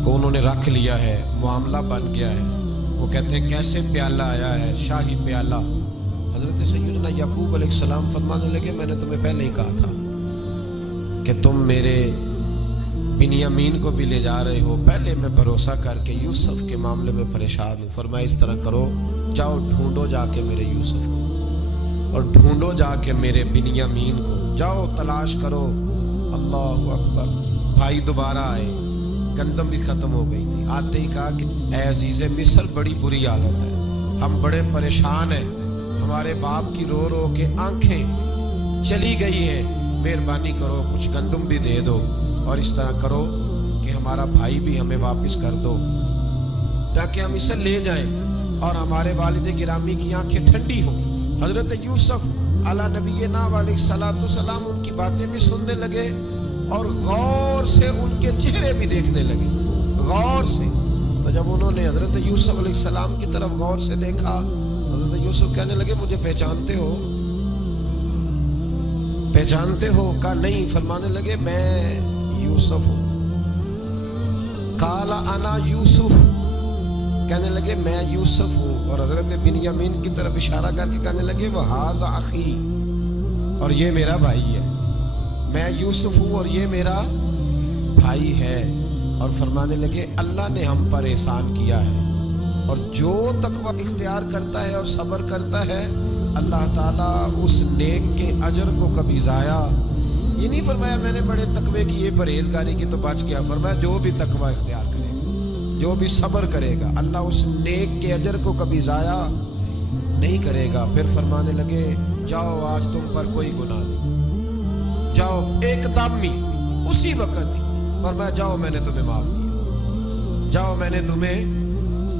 کو انہوں نے رکھ لیا ہے, معاملہ بن گیا ہے. وہ کہتے ہیں کیسے پیالہ آیا ہے, شاہی پیالہ. حضرت سیدنا یعقوب علیہ السلام فرمانے لگے میں نے تمہیں پہلے ہی کہا تھا کہ تم میرے بنیامین کو بھی لے جا رہے ہو. پہلے میں بھروسہ کر کے یوسف کے معاملے میں پریشان ہوں. فرمایا اس طرح کرو, جاؤ ڈھونڈو جا کے میرے یوسف کو, اور ڈھونڈو جا کے میرے بنیامین کو, جاؤ تلاش کرو. اللہ اکبر. بھائی دوبارہ آئے, گندم بھی ختم ہو گئی تھی. آتے ہی کہا کہ اے عزیز مصر بڑی بری حالت ہے, ہم بڑے پریشان ہیں, ہمارے باپ کی رو رو کے آنکھیں چلی گئی ہیں, مہربانی کرو کچھ گندم بھی دے دو, اور اس طرح کرو کہ ہمارا بھائی بھی ہمیں واپس کر دو تاکہ ہم اسے لے جائیں اور ہمارے والد گرامی کی آنکھیں ٹھنڈی ہوں. حضرت یوسف علی نبینا علیہ الصلوۃ والسلام ان کی باتیں بھی سننے لگے اور غور سے ان کے چہرے بھی دیکھنے لگے, غور سے. تو جب انہوں نے حضرت یوسف علیہ السلام کی طرف غور سے دیکھا, حضرت یوسف کہنے لگے مجھے پہچانتے ہو, پہچانتے ہو؟ کہا نہیں. فرمانے لگے میں یوسف ہوں. قال انا یوسف, کہنے لگے میں یوسف ہوں. اور حضرت بنیامین کی طرف اشارہ کر کے کہنے لگے وہذا اخی, اور یہ میرا بھائی ہے. میں یوسف ہوں اور یہ میرا بھائی ہے. اور فرمانے لگے اللہ نے ہم پر احسان کیا ہے اور جو تقوی اختیار کرتا ہے اور صبر کرتا ہے اللہ تعالیٰ اس نیک کے اجر کو کبھی ضائع یہ نہیں فرمایا میں نے بڑے تقوی کی یہ پرہیزگاری کی تو بچ گیا، فرمایا جو بھی تقوی اختیار کرے گا، جو بھی صبر کرے گا اللہ اس نیک کے اجر کو کبھی ضائع نہیں کرے گا۔ پھر فرمانے لگے جاؤ آج تم پر کوئی گناہ نہیں، جاؤ ایک دم ہی اسی وقت ہی فرمایا جاؤ میں نے تمہیں معاف کیا، جاؤ میں نے تمہیں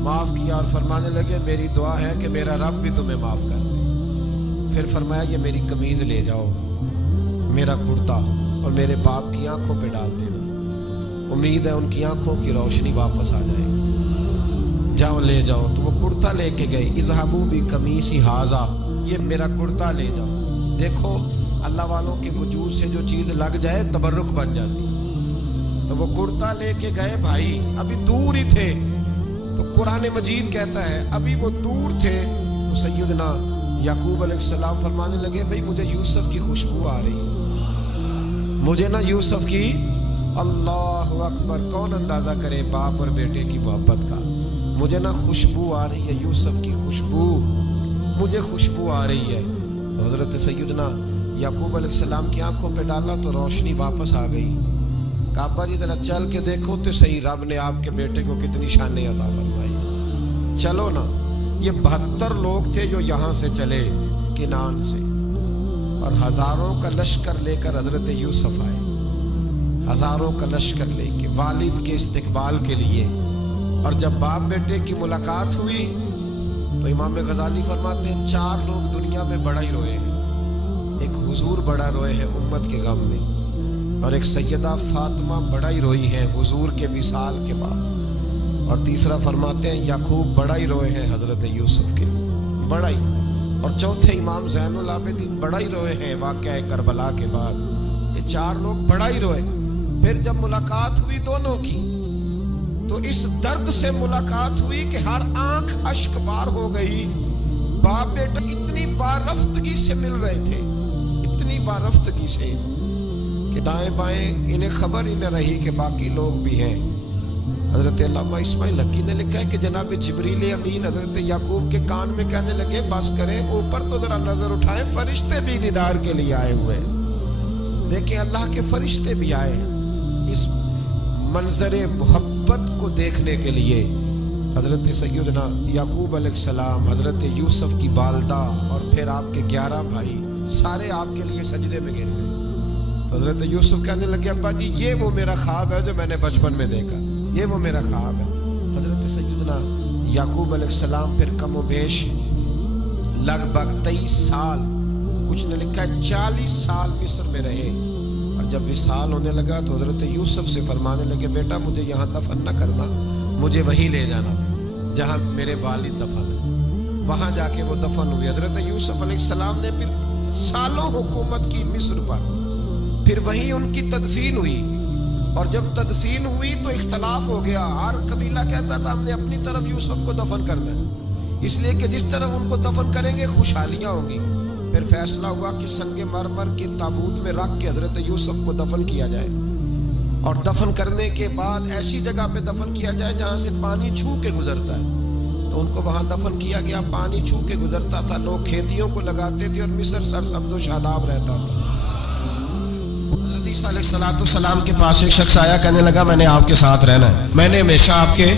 معاف کیا۔ اور فرمانے لگے میری دعا ہے کہ میرا رب بھی تمہیں معاف کر دے۔ پھر فرمایا یہ میری قمیض لے جاؤ، میرا کرتا، اور میرے باپ کی آنکھوں پہ ڈال دینا، امید ہے ان کی آنکھوں کی روشنی واپس آ جائے گی، جاؤ لے جاؤ۔ تو وہ کرتا لے کے گئے، اذهبوا بقمیصی ھذا، یہ میرا کرتا لے جاؤ۔ دیکھو اللہ والوں کے وجود سے جو چیز لگ جائے تبرک بن جاتی۔ تو وہ کرتا لے کے گئے، بھائی ابھی دور ہی تھے، تو قرآن مجید کہتا ہے ابھی وہ دور تھے تو سیدنا یعقوب علیہ السلام فرمانے لگے بھئی مجھے یوسف کی خوشبو آ رہی ہے، مجھے نا یوسف کی، اللہ اکبر، کون اندازہ کرے باپ اور بیٹے کی محبت کا، مجھے نا خوشبو آ رہی ہے، یوسف کی خوشبو، مجھے خوشبو آ رہی ہے۔ تو حضرت سیدنا یعقوب علیہ السلام کی آنکھوں پہ ڈالا تو روشنی واپس آ گئی۔ کہا ابا جی ذرا چل کے دیکھو تو صحیح رب نے آپ کے بیٹے کو کتنی شانیں عطا فرمائی، چلو نا۔ یہ 72 لوگ تھے جو یہاں سے چلے کنان سے، اور ہزاروں کا لشکر لے کر حضرت یوسف آئے، ہزاروں کا لشکر لے کے والد کے استقبال کے لیے۔ اور جب باپ بیٹے کی ملاقات ہوئی تو امام غزالی فرماتے ہیں 4 لوگ دنیا میں بڑا ہی روئے ہیں، ایک حضور بڑا روئے ہیں امت کے غم میں، اور ایک سیدہ فاطمہ بڑا ہی روئی ہے حضور کے وصال کے بعد، اور تیسرا فرماتے ہیں یعقوب بڑا ہی روئے ہیں حضرت یوسف کے بڑا ہی، اور چوتھے امام زین العابدین بڑا ہی روئے ہیں واقعہ کربلا کے بعد۔ یہ 4 لوگ بڑا ہی روئے۔ پھر جب ملاقات ہوئی دونوں کی تو اس درد سے ملاقات ہوئی کہ ہر آنکھ اشک بار ہو گئی۔ باپ بیٹا اتنی وارفتگی سے مل رہے تھے، اتنی وارفتگی سے کہ دائیں بائیں انہیں خبر ہی نہ رہی کہ باقی لوگ بھی ہیں۔ حضرت علامہ اسماعیل حقی نے لکھا ہے کہ جناب جبریل امین حضرت یعقوب کے کان میں کہنے لگے بس کریں، اوپر تو ذرا نظر اٹھائیں، فرشتے بھی دیدار کے لیے آئے ہوئے ہیں۔ دیکھیں اللہ کے فرشتے بھی آئے ہیں اس منظر محبت کو دیکھنے کے لیے۔ حضرت سیدنا یعقوب علیہ السلام، حضرت یوسف کی والدہ، اور پھر آپ کے 11 بھائی سارے آپ کے لیے سجدے میں گر گئے۔ تو حضرت یوسف کہنے لگے ابا جی یہ وہ میرا خواب ہے جو میں نے بچپن میں دیکھا، یہ وہ میرا خواب ہے۔ حضرت سیدنا یعقوب علیہ السلام پھر کم و بیش لگ بھگ 23 سال، کچھ نے لکھا ہے 40 سال مصر میں رہے، اور جب وصال ہونے لگا تو حضرت یوسف سے فرمانے لگے بیٹا مجھے یہاں دفن نہ کرنا، مجھے وہیں لے جانا جہاں میرے والد دفن ہیں، وہاں جا کے وہ دفن ہوئے۔ حضرت یوسف علیہ السلام نے پھر سالوں حکومت کی مصر پر، پھر وہیں ان کی تدفین ہوئی، اور جب تدفین ہوئی تو اختلاف ہو گیا، ہر قبیلہ کہتا تھا ہم نے اپنی طرف یوسف کو دفن کرنا ہے، اس لیے کہ جس طرف ان کو دفن کریں گے خوشحالیاں ہوں گی۔ پھر فیصلہ ہوا کہ سنگ مرمر کے تابوت میں رکھ کے حضرت یوسف کو دفن کیا جائے، اور دفن کرنے کے بعد ایسی جگہ پہ دفن کیا جائے جہاں سے پانی چھو کے گزرتا ہے۔ تو ان کو وہاں دفن کیا گیا، پانی چھو کے گزرتا تھا، لوگ کھیتیوں کو لگاتے تھے، اور مصر سرسبز و شاداب رہتا تھا۔ حضرت عیسیٰ علیہ السلام کے پاس ایک شخص آیا، کہنے لگا میں نے آپ کے ساتھ رہنا ہے، میں نے ہمیشہ آپ کے،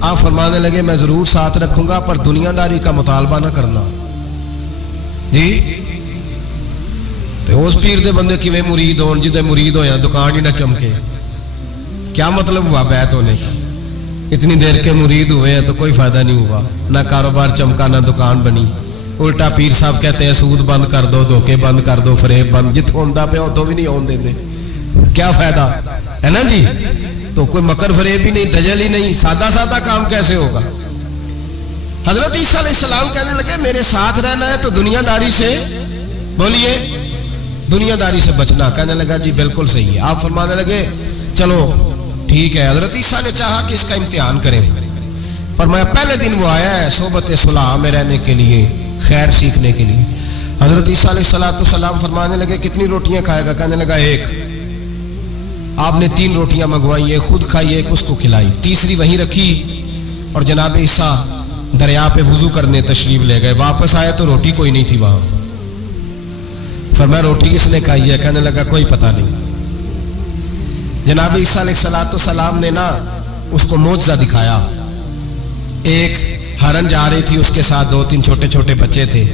آپ فرمانے لگے میں ضرور ساتھ رکھوں گا پر دنیا داری کا مطالبہ نہ کرنا۔ جی تو اس پیر دے بندے کیویں مرید ہون، جدے مرید ہویا دکان ہی نہ چمکے، کیا مطلب ہوا بیعت ہونے کا؟ اتنی دیر کے مرید ہوئے ہیں تو کوئی فائدہ نہیں ہوا، نہ کاروبار چمکا نہ دکان بنی، الٹا پیر صاحب کہتے ہیں سود بند کر دو، دھوکے بند کر دو، فریب بند، جت ہوندا پیا تو بھی نہیں ہون دیندے، کیا فائدہ ہے نا جی؟ تو کوئی مکر فریب ہی نہیں، دجل ہی نہیں، سادہ سادہ کام کیسے ہوگا؟ حضرت عیسیٰ علیہ السلام کہنے لگے میرے ساتھ رہنا ہے تو دنیا داری سے، بولیے دنیا داری سے بچنا۔ کہنے لگا جی بالکل صحیح ہے۔ آپ فرمانے لگے چلو ٹھیک ہے۔ حضرت عیسیٰ نے چاہا کہ اس کا امتحان کریں، فرمایا پہلے دن وہ آیا ہے صحبت صلح میں رہنے کے لیے، خیر سیکھنے کے لیے۔ حضرت عیسیٰ علیہ السلام فرمانے لگے کتنی روٹیاں کھائے گا؟ کہنے لگا ایک۔ آپ نے 3 روٹیاں منگوائی، ایک خود کھائی، ایک اس کو کھلائی، تیسری وہیں رکھی، اور جناب عیسیٰ دریا پہ وضو کرنے تشریف لے گئے. واپس آئے تو روٹی کوئی نہیں تھی وہاں. فرمایا روٹی کس نے کھائی ہے؟ کہنے لگا کوئی پتہ نہیں. جناب عیسیٰ علیہ السلام نے نا اس کو معجزہ دکھایا. ایک ہرن جا رہی تھی, اس کے ساتھ 2-3 چھوٹے چھوٹے بچے تھے.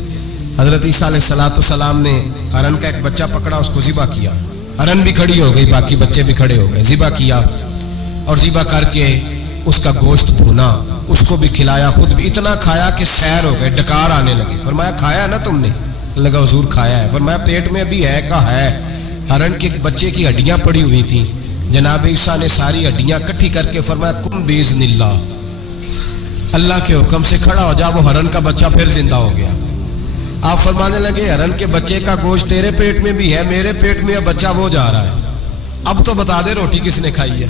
حضرت عیسیٰ علیہ السلام نے ہرن کا ایک بچہ پکڑا, اس کو ذبح کیا. ہرن بھی کھڑی ہو گئی, باقی بچے بھی کھڑے ہو گئے. ذبح کیا اور ذبح کر کے اس کا گوشت بھونا, اس کو بھی کھلایا, خود بھی اتنا کھایا کہ سیر ہو گئے, ڈکار آنے لگے. فرمایا کھایا نا تم نے؟ لگا حضور کھایا ہے. فرمایا پیٹ میں ابھی ہے کہا ہے. ہرن کے بچے کی ہڈیاں پڑی ہوئی تھیں. جناب عیسیٰ نے ساری ہڈیاں اکٹھی کر کے فرمایا کم باذن اللہ, اللہ کے حکم سے کھڑا ہو جا. وہ ہرن کا بچہ پھر زندہ ہو گیا. آپ فرمانے لگے ہرن کے بچے کا گوشت تیرے پیٹ میں بھی ہے, میرے پیٹ میں بچہ وہ جا رہا ہے. اب تو بتا دے روٹی کس نے کھائی ہے,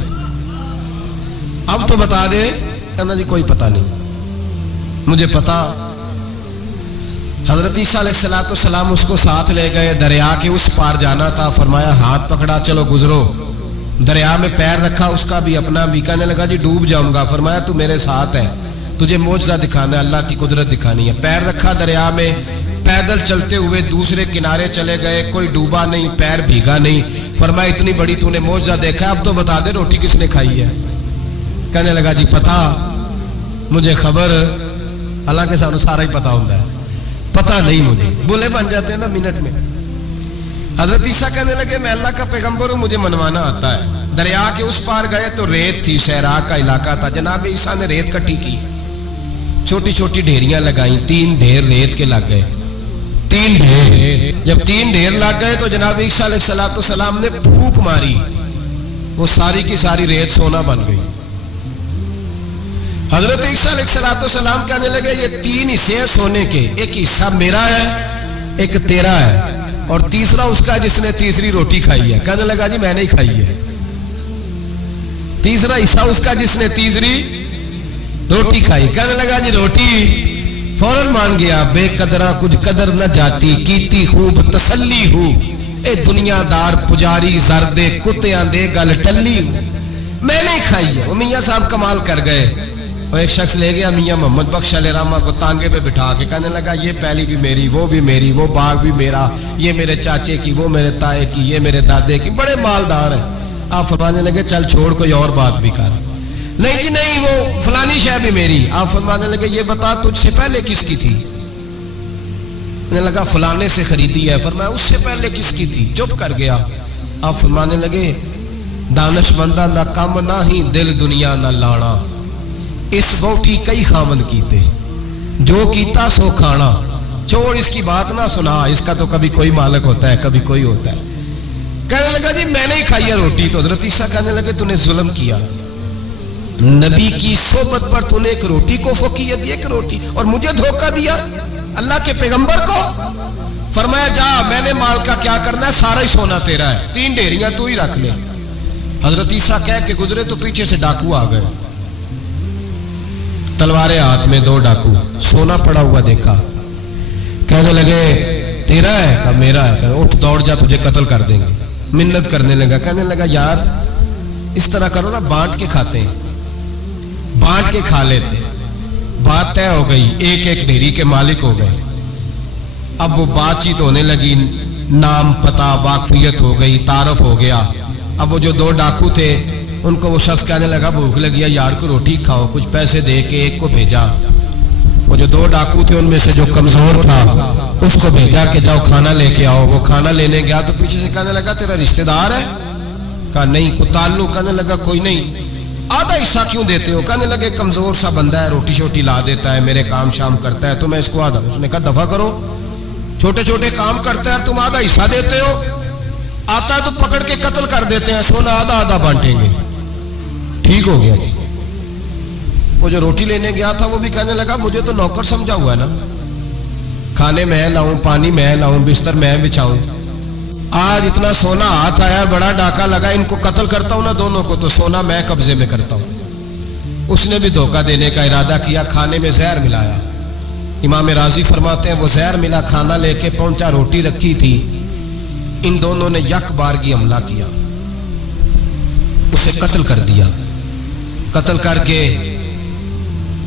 اب تو بتا دے. کہنا جی کوئی پتہ نہیں, مجھے پتا. حضرت عیسیٰ علیہ السلام اس کو ساتھ لے گئے. دریا کے اس پار جانا تھا. فرمایا ہاتھ پکڑا, چلو گزرو. دریا میں پیر رکھا, اس کا بھی اپنا بھی. کہنے لگا جی ڈوب جاؤں گا. فرمایا تو میرے ساتھ ہے, تجھے معجزہ دکھانا ہے, اللہ کی قدرت دکھانی ہے. پیر رکھا دریا میں, پیدل چلتے ہوئے دوسرے کنارے چلے گئے. کوئی ڈوبا نہیں, پیر بھیگا نہیں. فرمایا اتنی بڑی تو نے معجزہ دیکھا, اب تو بتا دے روٹی کس نے کھائی ہے. کہنے لگا جی پتا, مجھے خبر, حالانکہ سانو سارا ہی پتا ہوتا ہے, پتا نہیں مجھے. بولے بن جاتے ہیں نا منٹ میں. حضرت عیسیٰ کہنے لگے میں اللہ کا پیغمبر ہوں, مجھے منوانا آتا ہے. دریا کے اس پار گئے تو ریت تھی, صحرا کا علاقہ تھا. جناب عیسیٰ نے ریت کٹھی کی, چھوٹی چھوٹی ڈھیریاں لگائیں. 3 ڈھیر ریت کے لگ گئے. 3 ڈھیر, جب 3 ڈھیر لگ گئے تو جناب عیسیٰ علیہ السلام نے پھونک ماری, وہ ساری کی ساری ریت سونا بن گئی. حضرت عیسیٰ علیہ السلام کہنے لگے یہ 3 حصے ہیں سونے کے, ایک حصہ میرا ہے, ایک تیرا ہے, اور تیسرا اس کا جس نے تیسری روٹی کھائی ہے. کہنے لگا جی میں نہیں کھائی ہے. تیسرا حصہ اس کا جس نے تیسری روٹی کھائی. کہنے لگا جی روٹی. فوراً مان گیا, بے قدرہ کچھ قدر نہ جاتی, کیتی خوب تسلی ہو, اے دنیا دار پجاری زردے کتیاں دے گل ٹلی ہو, میں نہیں کھائی ہے. وہ میاں صاحب کمال کر گئے. اور ایک شخص لے گیا میاں محمد بخش علیہ رحمہ کو تانگے پہ بٹھا کے, کہنے لگا یہ پہلی بھی میری, وہ بھی میری, وہ باغ بھی میرا, یہ میرے چاچے کی, وہ میرے تائے کی, یہ میرے دادے کی, بڑے مالدار ہیں. آپ فرمانے لگے چل چھوڑ کوئی اور بات بھی کر. نہیں جی نہیں, وہ فلانی شے بھی میری. آپ فرمانے لگے یہ بتا تجھ سے پہلے کس کی تھی؟ کہنے لگا فلانے سے خریدی ہے. فرمایا اس سے پہلے کس کی تھی؟ چپ کر گیا. آپ فرمانے لگے دانش مندہ نہ کم نہ ہی دل دنیا نہ لانا, اس بوٹی کئی خامد کیتے, جو کیتا سو کھانا. چھوڑ اس کی بات نہ سنا, اس کا تو کبھی کوئی مالک ہوتا ہے, کبھی کوئی ہوتا ہے. کہنے لگا جی میں نہیں کھائی ہے روٹی. تو حضرت عیسیٰ کہنے لگے تو نے ظلم کیا, نبی کی صحبت پر تو نے ایک روٹی کو فوقیت دی, ایک روٹی, اور مجھے دھوکہ دیا اللہ کے پیغمبر کو. فرمایا جا, میں نے مال کا کیا کرنا ہے, سارا ہی سونا تیرا ہے, 3 ڈھیریاں تو ہی رکھ لے. حضرت عیسیٰ کہہ کے گزرے تو پیچھے سے ڈاکو آ گئے, تلواریں ہاتھ میں, 2 ڈاکو, سونا پڑا ہوا دیکھا. کہنے لگے تیرا ہے؟ کہا میرا ہے. کہ اٹھ دوڑ جا, تجھے قتل کر دیں گے. منت کرنے لگا. کہنے لگا یار اس طرح کرو نا, بانٹ کے کھاتے ہیں, بانٹ کے کھا لیتے. بات طے ہو گئی, ایک ایک ڈھیری کے مالک ہو گئے. اب وہ بات چیت ہونے لگی, نام پتہ واقفیت ہو گئی, تعارف ہو گیا. اب وہ جو 2 ڈاکو تھے ان کو وہ شخص کہنے لگا بھوک لگی ہے یار کو روٹی کھاؤ. کچھ پیسے دے کے ایک کو بھیجا. وہ جو 2 ڈاکو تھے ان میں سے جو کمزور تھا اس کو بھیجا کہ جاؤ کھانا لے کے آؤ. وہ کھانا لینے گیا تو پیچھے سے کہنے لگا تیرا رشتہ دار ہے؟ کہا نہیں. کوئی تعلق؟ کہنے لگا کوئی نہیں. آدھا حصہ کیوں دیتے ہو؟ کہنے لگے کمزور سا بندہ ہے, روٹی شوٹی لا دیتا ہے, میرے کام شام کرتا ہے, تو میں اس کو آدھا. اس نے کہا دفع کرو, چھوٹے چھوٹے کام کرتا ہے, تم آدھا حصہ دیتے ہو, آتا ہے تو پکڑ کے قتل کر دیتے ہیں, سونا آدھا آدھا بانٹیں گے. ٹھیک ہو گیا جی. وہ جو روٹی لینے گیا تھا وہ بھی کہنے لگا مجھے تو نوکر سمجھا ہوا ہے نا, کھانے میں لاؤں, پانی میں لاؤں, بستر میں بچھاؤں. آج اتنا سونا ہاتھ آیا, بڑا ڈاکہ لگا, ان کو قتل کرتا ہوں نا دونوں کو, تو سونا میں قبضے میں کرتا ہوں. اس نے بھی دھوکہ دینے کا ارادہ کیا, کھانے میں زہر ملایا. امام راضی فرماتے ہیں وہ زہر ملا, کھانا لے کے پہنچا, روٹی رکھی تھی, ان دونوں نے یک بارگی حملہ کیا, اسے قتل کر دیا. قتل کر کے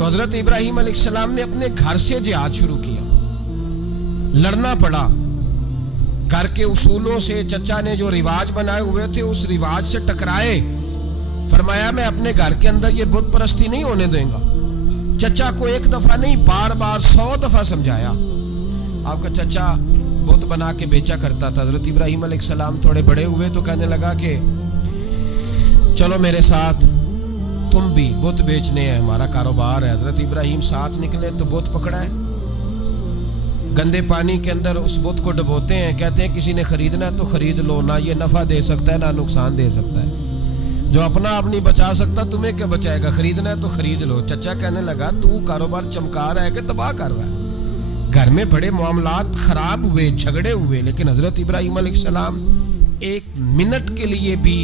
تو حضرت ابراہیم علیہ السلام نے اپنے گھر سے جہاد شروع کیا. لڑنا پڑا گھر کے اصولوں سے. چچا نے جو رواج بنائے ہوئے تھے اس رواج سے ٹکرائے. فرمایا میں اپنے گھر کے اندر یہ بت پرستی نہیں ہونے دیں گا. چچا کو ایک دفعہ نہیں بار بار 100 دفعہ سمجھایا. آپ کا چچا بت بنا کے بیچا کرتا تھا. حضرت ابراہیم علیہ السلام تھوڑے بڑے ہوئے تو کہنے لگا کہ چلو میرے ساتھ, تم بھی بت بیچنے ہیں, ہمارا کاروبار ہے. حضرت ابراہیم ساتھ نکلے تو بت پکڑا ہے. گندے پانی کے اندر اس بت کو ڈبوتے ہیں. کہتے ہیں کسی نے خریدنا ہے تو خرید لو, نہ یہ نفع دے سکتا ہے نہ نقصان دے سکتا ہے. جو اپنا آپ نہیں بچا سکتا تمہیں کیا بچائے گا, خریدنا ہے تو خرید لو. چچا کہنے لگا تو کاروبار چمکا رہا ہے کہ تباہ کر رہا ہے. گھر میں بڑے معاملات خراب ہوئے, جھگڑے ہوئے, لیکن حضرت ابراہیم علیہ السلام ایک منٹ کے لیے بھی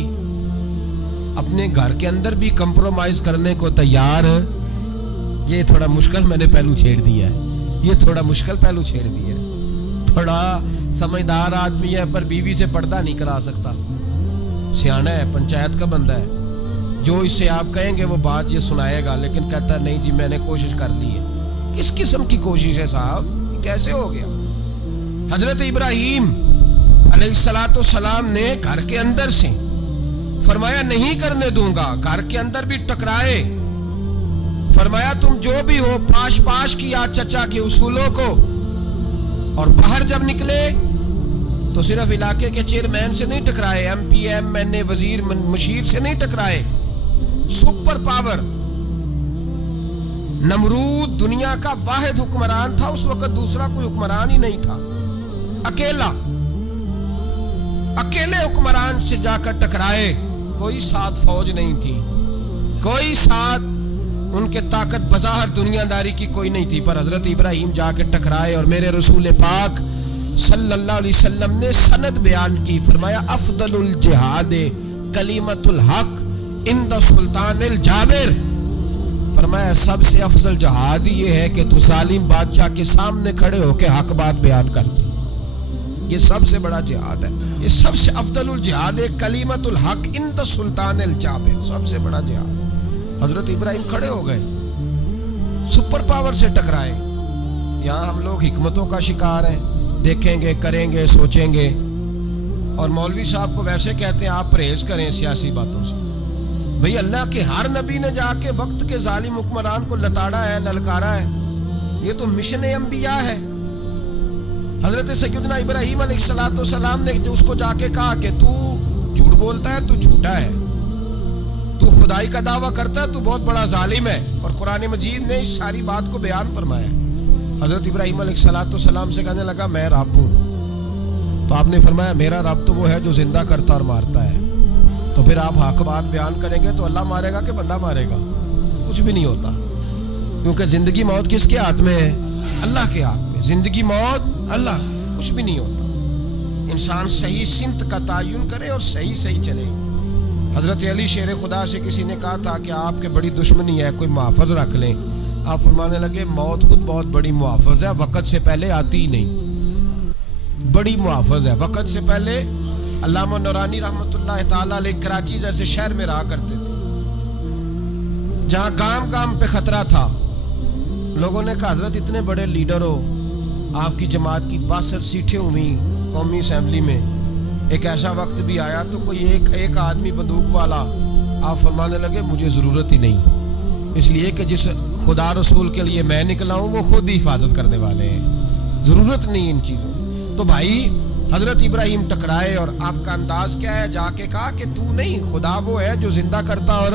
اپنے گھر کے اندر بھی کمپرومائز کرنے کو تیار. یہ تھوڑا مشکل میں نے پہلو چھیڑ دیا ہے, یہ تھوڑا مشکل پہلو چھیڑ دیا ہے. تھوڑا سمجھدار آدمی ہے پر بیوی سے پردہ نہیں کرا سکتا. سیانا ہے, پنچایت کا بندہ ہے, جو اس سے آپ کہیں گے وہ بات یہ سنائے گا, لیکن کہتا نہیں جی میں نے کوشش کر لی ہے. کس قسم کی کوشش ہے صاحب, کیسے ہو گیا؟ حضرت ابراہیم علیہ السلام نے گھر کے اندر سے فرمایا نہیں کرنے دوں گا. گھر کے اندر بھی ٹکرائے. فرمایا تم جو بھی ہو پاش پاش کیا چچا کے اصولوں کو. اور باہر جب نکلے تو صرف علاقے کے چیئرمین سے نہیں ٹکرائے, ایم پی ایم این اے وزیر مشیر سے نہیں ٹکرائے. سپر پاور نمرود دنیا کا واحد حکمران تھا اس وقت, دوسرا کوئی حکمران ہی نہیں تھا. اکیلے حکمران سے جا کر ٹکرائے. کوئی ساتھ فوج نہیں تھی, کوئی ساتھ ان کے طاقت بظاہر دنیا داری کی کوئی نہیں تھی, پر حضرت ابراہیم جا کے ٹکرائے. اور میرے رسول پاک صلی اللہ علیہ وسلم نے سند بیان کی. فرمایا افضل الجہاد کلمۃ الحق عند سلطان الجابر. فرمایا سب سے افضل جہاد یہ ہے کہ تو ظالم بادشاہ کے سامنے کھڑے ہو کے حق بات بیان کر دے. یہ سب سے بڑا جہاد ہے. یہ سب سے افضل الجہاد کلمۃ الحق عند سلطان الجابر, سب سے بڑا جہاد. حضرت ابراہیم کھڑے ہو گئے, سپر پاور سے ٹکرائے. یہاں ہم لوگ حکمتوں کا شکار ہیں, دیکھیں گے, کریں گے, سوچیں گے, اور مولوی صاحب کو ویسے کہتے ہیں آپ پرہیز کریں سیاسی باتوں سے. بھئی اللہ کے ہر نبی نے جا کے وقت کے ظالم حکمران کو لتاڑا ہے, للکارا ہے. یہ تو مشن انبیاء ہے. حضرت سیدنا ابراہیم علیہ السلام نے اس کو جا کے کہا کہ تو جھوٹ بولتا ہے, تو جھوٹا ہے, تو خدائی کا دعویٰ کرتا ہے, تو بہت بڑا ظالم ہے. اور قرآن مجید نے اس ساری بات کو بیان فرمایا. حضرت ابراہیم علیہ السلام سے کہنے لگا میں رب ہوں. تو آپ نے فرمایا میرا رب تو وہ ہے جو زندہ کرتا اور مارتا ہے. تو پھر آپ حق بات بیان کریں گے تو اللہ مارے گا کہ بندہ مارے گا؟ کچھ بھی نہیں ہوتا, کیونکہ زندگی موت کس کے ہاتھ میں ہے؟ اللہ کے ہاتھ میں. زندگی موت اللہ, کچھ بھی نہیں ہوتا. انسان صحیح سمت کا تعین کرے اور صحیح چلے. حضرت علی شیر خدا سے کسی نے کہا تھا کہ آپ کے بڑی دشمنی ہے, کوئی محافظ رکھ لیں. آپ فرمانے لگے موت خود بہت بڑی محافظ ہے, وقت سے پہلے آتی ہی نہیں. بڑی محافظ ہے, وقت سے پہلے. علامہ نورانی رحمت اللہ تعالی علیہ کراچی جیسے شہر میں رہا کرتے تھے, جہاں گام گام پہ خطرہ تھا. لوگوں نے کہا حضرت اتنے بڑے لیڈر ہو, آپ کی جماعت کی 62 سیٹیں ہوئی قومی اسمبلی میں, ایک ایسا وقت بھی آیا تو کوئی ایک آدمی بندوق والا. آپ فرمانے لگے مجھے ضرورت ہی نہیں, اس لیے کہ جس خدا رسول کے لیے میں نکلا ہوں وہ خود ہی حفاظت کرنے والے ہیں, ضرورت نہیں ان چیزوں. تو بھائی حضرت ابراہیم ٹکرائے, اور آپ کا انداز کیا ہے؟ جا کے کہا کہ تو نہیں, خدا وہ ہے جو زندہ کرتا. اور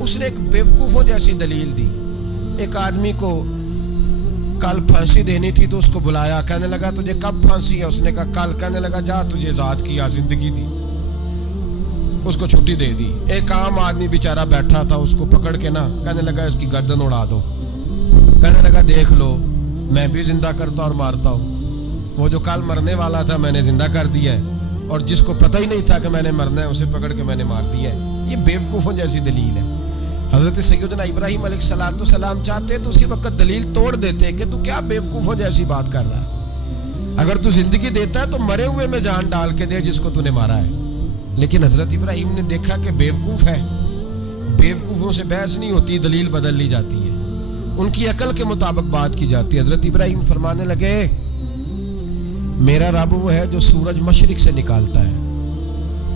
اس نے ایک بیوقوفوں جیسی دلیل دی. ایک آدمی کو کل پھانسی دینی تھی تو اس کو بلایا, کہنے لگا تجھے کب پھانسی ہے؟ اس نے کہا کل. کہنے لگا جا تجھے ذات کیا زندگی دی, اس کو چھٹی دے دی. ایک عام آدمی بیچارہ بیٹھا تھا, اس کو پکڑ کے نا کہنے لگا اس کی گردن اڑا دو. کہنے لگا دیکھ لو میں بھی زندہ کرتا اور مارتا ہوں. وہ جو کل مرنے والا تھا میں نے زندہ کر دیا ہے, اور جس کو پتہ ہی نہیں تھا کہ میں نے مرنا ہے اسے پکڑ کے میں نے مار دیا ہے. یہ بیوقوفوں جیسی دلیل ہے. حضرت سیدنا ابراہیم علیہ السلام چاہتے تو اسی وقت دلیل توڑ دیتے کہ تو کیا بیوقوفوں جیسی بات کر رہا ہے. اگر تو زندگی دیتا ہے تو مرے ہوئے میں جان ڈال کے دے جس کو تو نے مارا ہے. لیکن حضرت ابراہیم نے دیکھا کہ بیوقوف ہے, بیوقوفوں سے بحث نہیں ہوتی, دلیل بدل لی جاتی ہے. ان کی عقل کے مطابق بات کی جاتی ہے. حضرت ابراہیم فرمانے لگے میرا رب وہ ہے جو سورج مشرق سے نکالتا ہے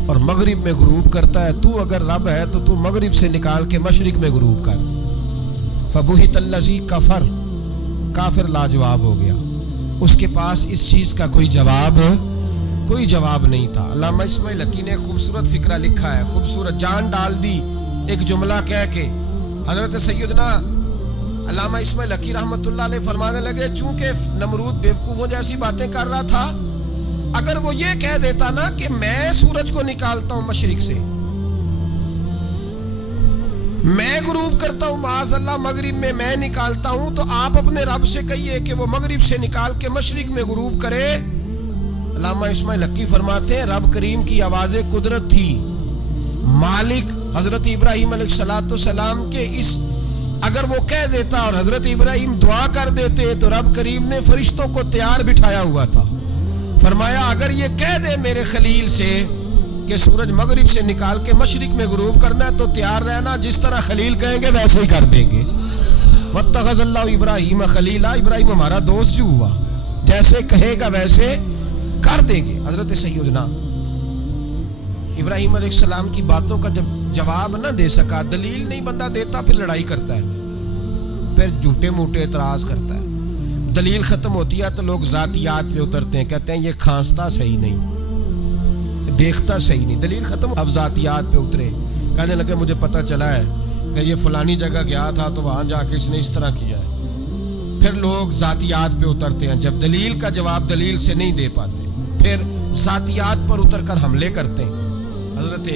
اور مغرب میں غروب کرتا ہے. تو اگر رب ہے تو تو مغرب سے نکال کے مشرق میں غروب کر. فبہت الذی کفر, کافر لاجواب ہو گیا, اس کے پاس اس چیز کا کوئی جواب نہیں تھا. علامہ اسماعیل حقی نے خوبصورت فقرہ لکھا ہے, خوبصورت, جان ڈال دی ایک جملہ کہہ کے. حضرت سیدنا علامہ اسماعیل حقی رحمۃ اللہ علیہ فرمانے لگے چونکہ نمرود بیوقوفوں جیسی باتیں کر رہا تھا, اگر وہ یہ کہہ دیتا نا کہ میں سورج کو نکالتا ہوں مشرق سے, میں غروب کرتا ہوں معاذ اللہ مغرب میں, میں نکالتا ہوں, تو آپ اپنے رب سے کہیے کہ وہ مغرب سے نکال کے مشرق میں غروب کرے. علامہ اسماعیل حقی فرماتے ہیں رب کریم کی آواز قدرت تھی, مالک حضرت ابراہیم علیہ السلام کے اس, اگر وہ کہہ دیتا اور حضرت ابراہیم دعا کر دیتے تو رب کریم نے فرشتوں کو تیار بٹھایا ہوا تھا. فرمایا اگر یہ کہہ دے میرے خلیل سے کہ سورج مغرب سے نکال کے مشرق میں غروب کرنا ہے تو تیار رہنا, جس طرح خلیل کہیں گے ویسے ہی کر دیں گے. واتخذ اللہ ابراہیم خلیلا, ابراہیم ہمارا دوست جو ہوا, جیسے کہے گا ویسے کر دیں گے. حضرت سیدنا ابراہیم علیہ السلام کی باتوں کا جب جواب نہ دے سکا, دلیل نہیں بندہ دیتا, پھر لڑائی کرتا ہے, پھر جھوٹے موٹے اعتراض کرتا ہے. دلیل ختم ہوتی ہے تو لوگ ذاتیات پہ اترتے ہیں, کہتے ہیں یہ کھانستا صحیح نہیں, دیکھتا صحیح نہیں. دلیل ختم, اب ذاتیات پہ اترے, کہنے لگے مجھے پتہ چلا ہے کہ یہ فلانی جگہ گیا تھا تو وہاں جا کے اس نے اس طرح کیا ہے. پھر لوگ ذاتیات پہ اترتے ہیں, جب دلیل کا جواب دلیل سے نہیں دے پاتے پھر ذاتیات پر اتر کر حملے کرتے ہیں. حضرت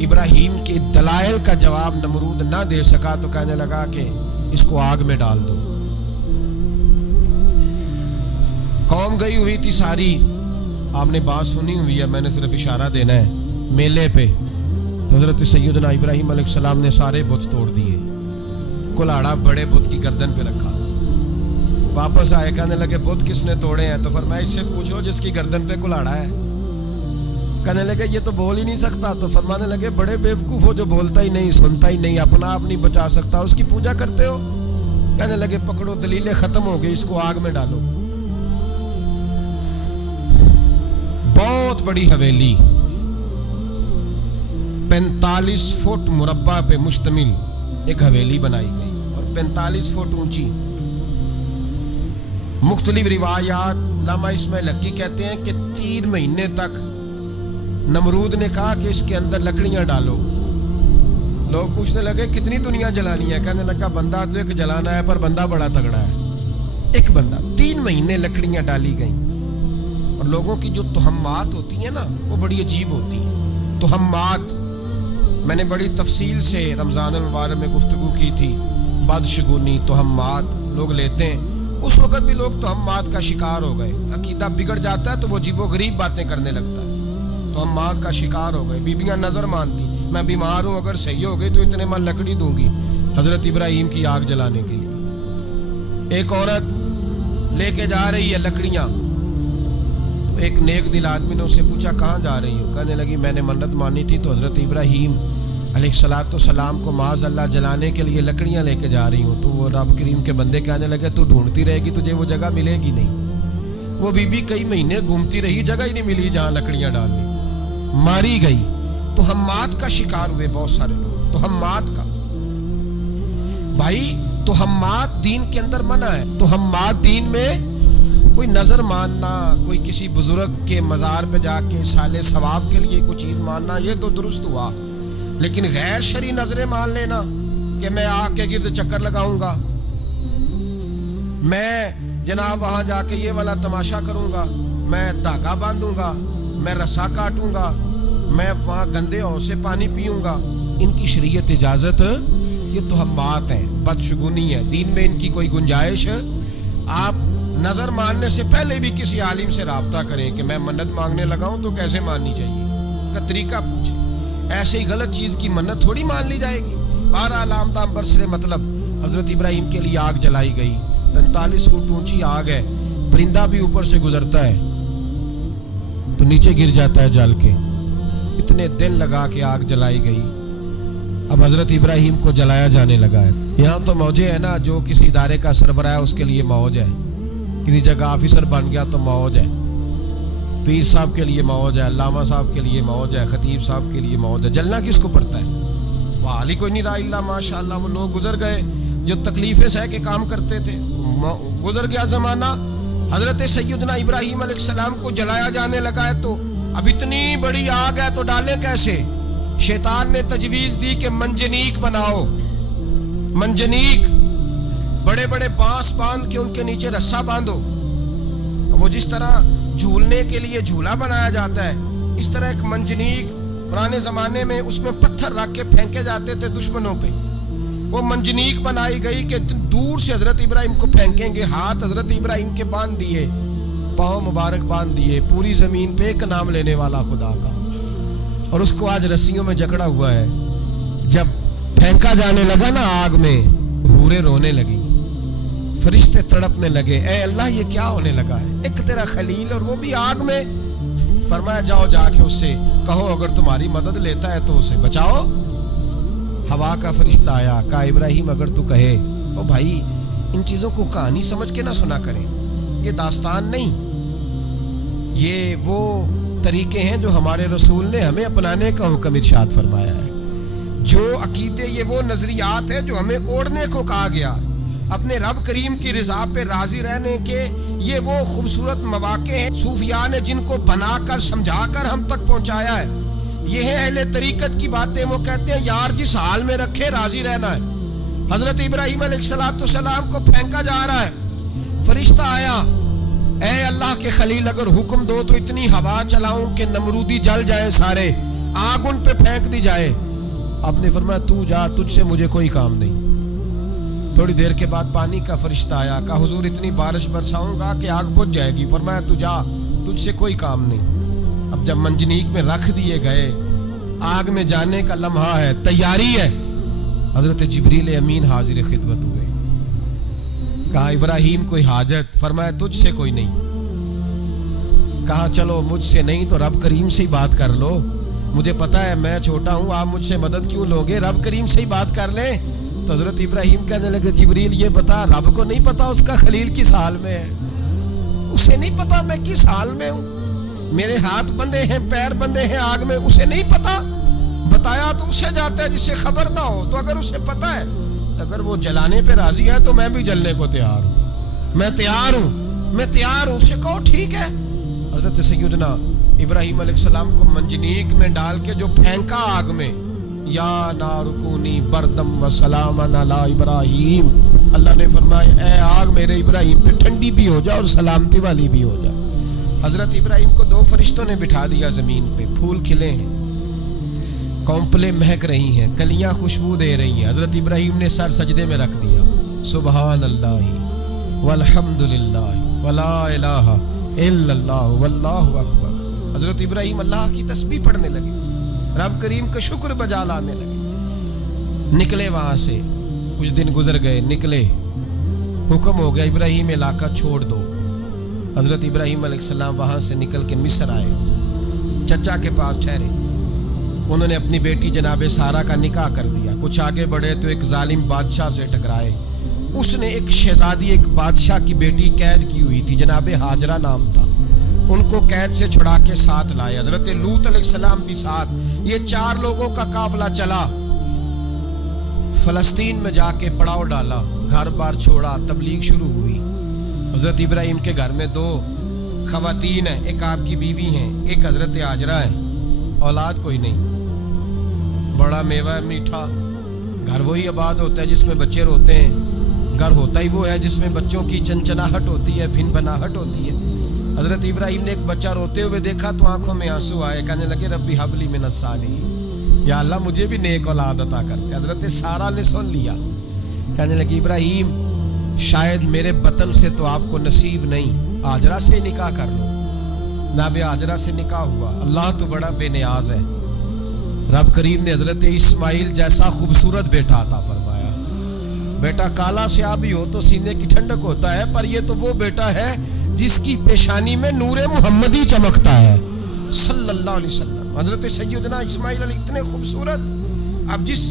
ابراہیم کے دلائل کا جواب نمرود نہ دے سکا تو کہنے لگا کہ اس کو آگ میں ڈال دو. قوم گئی ہوئی تھی ساری, آپ نے بات سنی ہوئی ہے, میں نے صرف اشارہ دینا ہے, میلے پہ تو حضرت سیدنا ابراہیم علیہ السلام نے سارے بت توڑ دیے, کلاڑا بڑے بت کی گردن پہ رکھا. واپس آئے, کہنے لگے بت کس نے توڑے ہیں, تو فرمایا اس سے پوچھو جس کی گردن پہ کلاڑا ہے. کہنے لگے یہ تو بول ہی نہیں سکتا, تو فرمانے لگے بڑے بیوقوف ہو جو بولتا ہی نہیں, سنتا ہی نہیں, اپنا آپ نہیں بچا سکتا, اس کی پوجا کرتے ہو. کہنے لگے پکڑو, دلیلیں ختم ہو گئی, اس کو آگ میں ڈالو. بہت بڑی حویلی 45 فٹ مربع پہ مشتمل ایک حویلی بنائی گئی اور 45 فٹ اونچی. مختلف روایات, علامہ اسماعیل حقی کہتے ہیں کہ 3 مہینے تک نمرود نے کہا کہ اس کے اندر لکڑیاں ڈالو. لوگ پوچھنے لگے کتنی دنیا جلانی ہے, کہنے لگا بندہ تو ایک جلانا ہے, پر بندہ بڑا تگڑا ہے, ایک بندہ. 3 مہینے لکڑیاں ڈالی گئیں. اور لوگوں کی جو تہمات ہوتی ہیں نا وہ بڑی عجیب ہوتی ہیں. تہمات میں نے بڑی تفصیل سے رمضان المبارک میں گفتگو کی تھی. بدشگونی, تہمات لوگ لیتے ہیں. اس وقت بھی لوگ تہمات کا شکار ہو گئے. عقیدہ بگڑ جاتا ہے تو وہ عجیب و غریب باتیں کرنے لگتا ہے. تہمات کا شکار ہو گئے. بیبیاں نظر مانتی, میں بیمار ہوں, اگر صحیح ہو گئی تو اتنے من لکڑی دوں گی حضرت ابراہیم کی آگ جلانے کے لیے. ایک عورت لے کے جا رہی ہے لکڑیاں, تو ایک نیک دل آدمی نے اس سے پوچھا کہاں جا رہی ہو. کہنے لگی میں نے منت مانی تھی تو حضرت ابراہیم علیہ السلام کو معاذ اللہ جلانے کے لیے لکڑیاں لے کے جا رہی ہوں. تو وہ رب کریم کے بندے کہنے لگے تو ڈھونڈتی رہے گی, تجھے وہ جگہ ملے گی نہیں. وہ بی بی کئی مہینے گھومتی رہی, جگہ ہی نہیں ملی جہاں لکڑیاں ڈالنی, ماری گئی. تہمات کا شکار ہوئے بہت سارے لوگ. تہمات کا بھائی, تہمات دین کے اندر منع ہے. تہمات دین میں کوئی نظر ماننا, کوئی کسی بزرگ کے مزار پہ جا کے سالے ثواب کے لیے کوئی چیز ماننا, یہ تو درست ہوا. لیکن غیر شرعی نظریں مان لینا کہ میں آگ کے گرد چکر لگاؤں گا, میں جناب وہاں جا کے یہ والا تماشا کروں گا, میں دھاگا باندھوں گا, میں رسا کاٹوں گا, میں وہاں گندے ہو سے پانی پیوں گا, ان کی شریعت اجازت, یہ تہمات ہیں, بدشگونی ہے. دین میں ان کی کوئی گنجائش. آپ نظر ماننے سے پہلے بھی کسی عالم سے رابطہ کریں کہ میں منت مانگنے لگا ہوں تو کیسے ماننی چاہیے, کا طریقہ پوچھیں. ایسے ہی غلط چیز کی منت تھوڑی مان لی جائے گی. بہرحال آمدام برسرے مطلب حضرت ابراہیم کے لیے آگ جلائی گئی. 45 فٹ اونچی آگ ہے, پرندہ بھی اوپر سے گزرتا ہے تو نیچے گر جاتا ہے جل کے. اتنے دن لگا کے آگ جلائی گئی. اب حضرت ابراہیم کو جلایا جانے لگا ہے. یہاں تو موجے ہے نا, جو کسی ادارے کا سربراہ ہے اس کے لیے موج ہے, کسی جگہ آفیسر بن گیا تو موج ہے, پیر صاحب کے لیے موج ہے, علامہ صاحب کے لیے موج ہے, خطیب صاحب کے لیے موج ہے. جلنا کس کو پڑتا ہے؟ وہ حال ہی کوئی نہیں رہا اللہ ماشاء اللہ. وہ لوگ گزر گئے جو تکلیفیں سہ کے کام کرتے تھے, گزر گیا زمانہ. حضرت سیدنا ابراہیم علیہ السلام کو جلایا جانے لگا ہے, تو اب اتنی بڑی آگ ہے تو ڈالے کیسے؟ شیطان نے تجویز دی کہ منجنیق بناؤ, منجنیق, بڑے بڑے بانس باندھ کے ان کے نیچے رسا باندھو. وہ جس طرح جھولنے کے لیے جھولا بنایا جاتا ہے, اس طرح ایک منجنیق پرانے زمانے میں اس میں پتھر رکھ کے پھینکے جاتے تھے دشمنوں پہ. وہ منجنیق بنائی گئی کہ دور سے حضرت ابراہیم کو پھینکیں گے. ہاتھ حضرت ابراہیم کے باندھ دیے, پاؤں مبارک باندھ دیے, پوری زمین پہ ایک نام لینے والا خدا کا, اور اس کو آج رسیوں میں جکڑا ہوا ہے. جب پھینکا جانے لگا نا آگ میں, حوریں رونے لگی, فرشتے تڑپنے لگے, اے اللہ یہ کیا ہونے لگا ہے؟ ایک تیرا خلیل اور وہ بھی آگ میں. فرمایا جاؤ جا کے اس سے کہو اگر تمہاری مدد لیتا ہے تو اسے بچاؤ. ہوا کا فرشتہ آیا, کہا ابراہیم اگر تو کہے. او بھائی ان چیزوں کو کہانی سمجھ کے نہ سنا کریں, یہ داستان نہیں, یہ وہ طریقے ہیں جو ہمارے رسول نے ہمیں اپنانے کا حکم ارشاد فرمایا ہے. جو عقیدے, یہ وہ نظریات ہیں جو ہمیں اوڑھنے کو کہا گیا. اپنے رب کریم کی رضا پہ راضی رہنے کے یہ وہ خوبصورت مواقع ہیں صوفیاء نے جن کو بنا کر سمجھا کر ہم تک پہنچایا ہے. یہ ہے اہل طریقت کی باتیں. وہ کہتے ہیں یار جس حال میں رکھے راضی رہنا ہے. حضرت ابراہیم علیہ السلام کو پھینکا جا رہا ہے, فرشتہ آیا, اے اللہ کے خلیل اگر حکم دو تو اتنی ہوا چلاؤں کہ نمرودی جل جائے سارے, آگ ان پہ پھینک دی جائے. اب نے فرمایا تو جا, تجھ سے مجھے کوئی کام نہیں. تھوڑی دیر کے بعد پانی کا فرشتہ آیا, کہا حضور اتنی بارش برساؤں گا کہ آگ بجھ جائے گی. فرمایا تو جا, تجھ سے کوئی کام نہیں. اب جب منجنیق میں رکھ دیے گئے, آگ میں جانے کا لمحہ ہے, تیاری ہے, حضرت جبریل امین حاضر خدمت ہوئے. کہا ابراہیم کوئی حاجت؟ فرمایا تجھ سے کوئی نہیں. کہا چلو مجھ سے نہیں تو رب کریم سے ہی بات کر لو, مجھے پتا ہے میں چھوٹا ہوں, آپ مجھ سے مدد کیوں لوگے, رب کریم سے ہی بات کر لیں. تو حضرت ابراہیم کہنے لگے جبریل یہ بتا, رب کو نہیں پتا اس کا خلیل کس حال میں ہے, اسے نہیں پتا میں کس حال میں ہوں, میرے ہاتھ بندے ہیں, پیر بندے ہیں آگ میں, اسے نہیں پتا. بتایا تو اسے جاتا ہے جسے خبر نہ ہو. تو اگر اسے پتا ہے, اگر وہ جلانے پہ راضی ہے تو میں بھی جلنے کو تیار ہوں, میں تیار ہوں. اسے کہو ٹھیک ہے. حضرت سیدنا ابراہیم علیہ السلام کو منجنیق میں ڈال کے جو پھینکا آگ میں, یا نار کونی بردم و سلامن علی ابراہیم, اللہ نے فرمایا اے آگ میرے ابراہیم پہ ٹھنڈی بھی ہو جا اور سلامتی والی بھی ہو جا. حضرت ابراہیم کو دو فرشتوں نے بٹھا دیا زمین پہ, پھول کھلے ہیں, کونپلیں مہک رہی ہیں, کلیاں خوشبو دے رہی ہیں. حضرت ابراہیم نے سر سجدے میں رکھ دیا, سبحان اللہ والحمد للہ ولا الہ الا اللہ واللہ اکبر. حضرت ابراہیم اللہ کی تسبیح پڑھنے لگے, رب کریم کا شکر بجا لانے لگے. نکلے وہاں سے, کچھ دن گزر گئے, نکلے, حکم ہو گیا ابراہیم علاقہ چھوڑ دو. حضرت ابراہیم علیہ السلام وہاں سے نکل کے مصر آئے, چچا کے پاس ٹھہرے. انہوں نے اپنی بیٹی جناب سارہ کا نکاح کر دیا. کچھ آگے بڑھے تو ایک ظالم بادشاہ سے ٹکرائے. اس نے ایک شہزادی, ایک بادشاہ کی بیٹی قید کی ہوئی تھی, جناب ہاجرہ نام تھا, ان کو قید سے چھڑا کے ساتھ لائے. حضرت لوط علیہ السلام بھی ساتھ. یہ 4 لوگوں کا قافلہ چلا, فلسطین میں جا کے پڑاؤ ڈالا, گھر بار چھوڑا, تبلیغ شروع ہوئی. حضرت ابراہیم کے گھر میں 2 خواتین ہیں, ایک آپ کی بیوی ہیں, ایک حضرت ہاجرہ ہیں. اولاد کوئی نہیں, بڑا میوہ ہے میٹھا. گھر وہی آباد ہوتا ہے جس میں بچے روتے ہیں, گھر ہوتا ہی وہ ہے جس میں بچوں کی چنچناہٹ ہوتی ہے, بھن بھناہٹ ہوتی ہے. حضرت ابراہیم نے ایک بچہ روتے ہوئے دیکھا تو آنکھوں میں آنسو آئے, کہنے لگے ربی حب لی من الصالحین, یا اللہ مجھے بھی نیک اولاد عطا کر دے. حضرت سارہ نے سن لیا, کہنے لگی ابراہیم شاید میرے بطن سے تو آپ کو نصیب نہیں, ہاجرہ سے نکاح کر لو. جناب ہاجرہ سے نکاح ہوا. اللہ تو بڑا بے نیاز ہے, رب کریم نے حضرت اسماعیل جیسا خوبصورت بیٹا عطا فرمایا. بیٹا کالا سیاہ بھی ہو تو سینے کی ٹھنڈک ہوتا ہے, پر یہ تو وہ بیٹا ہے جس کی پیشانی میں نور محمدی چمکتا ہے صلی اللہ علیہ وسلم. حضرت سیدنا اسماعیل علیہ اتنے خوبصورت. اب جس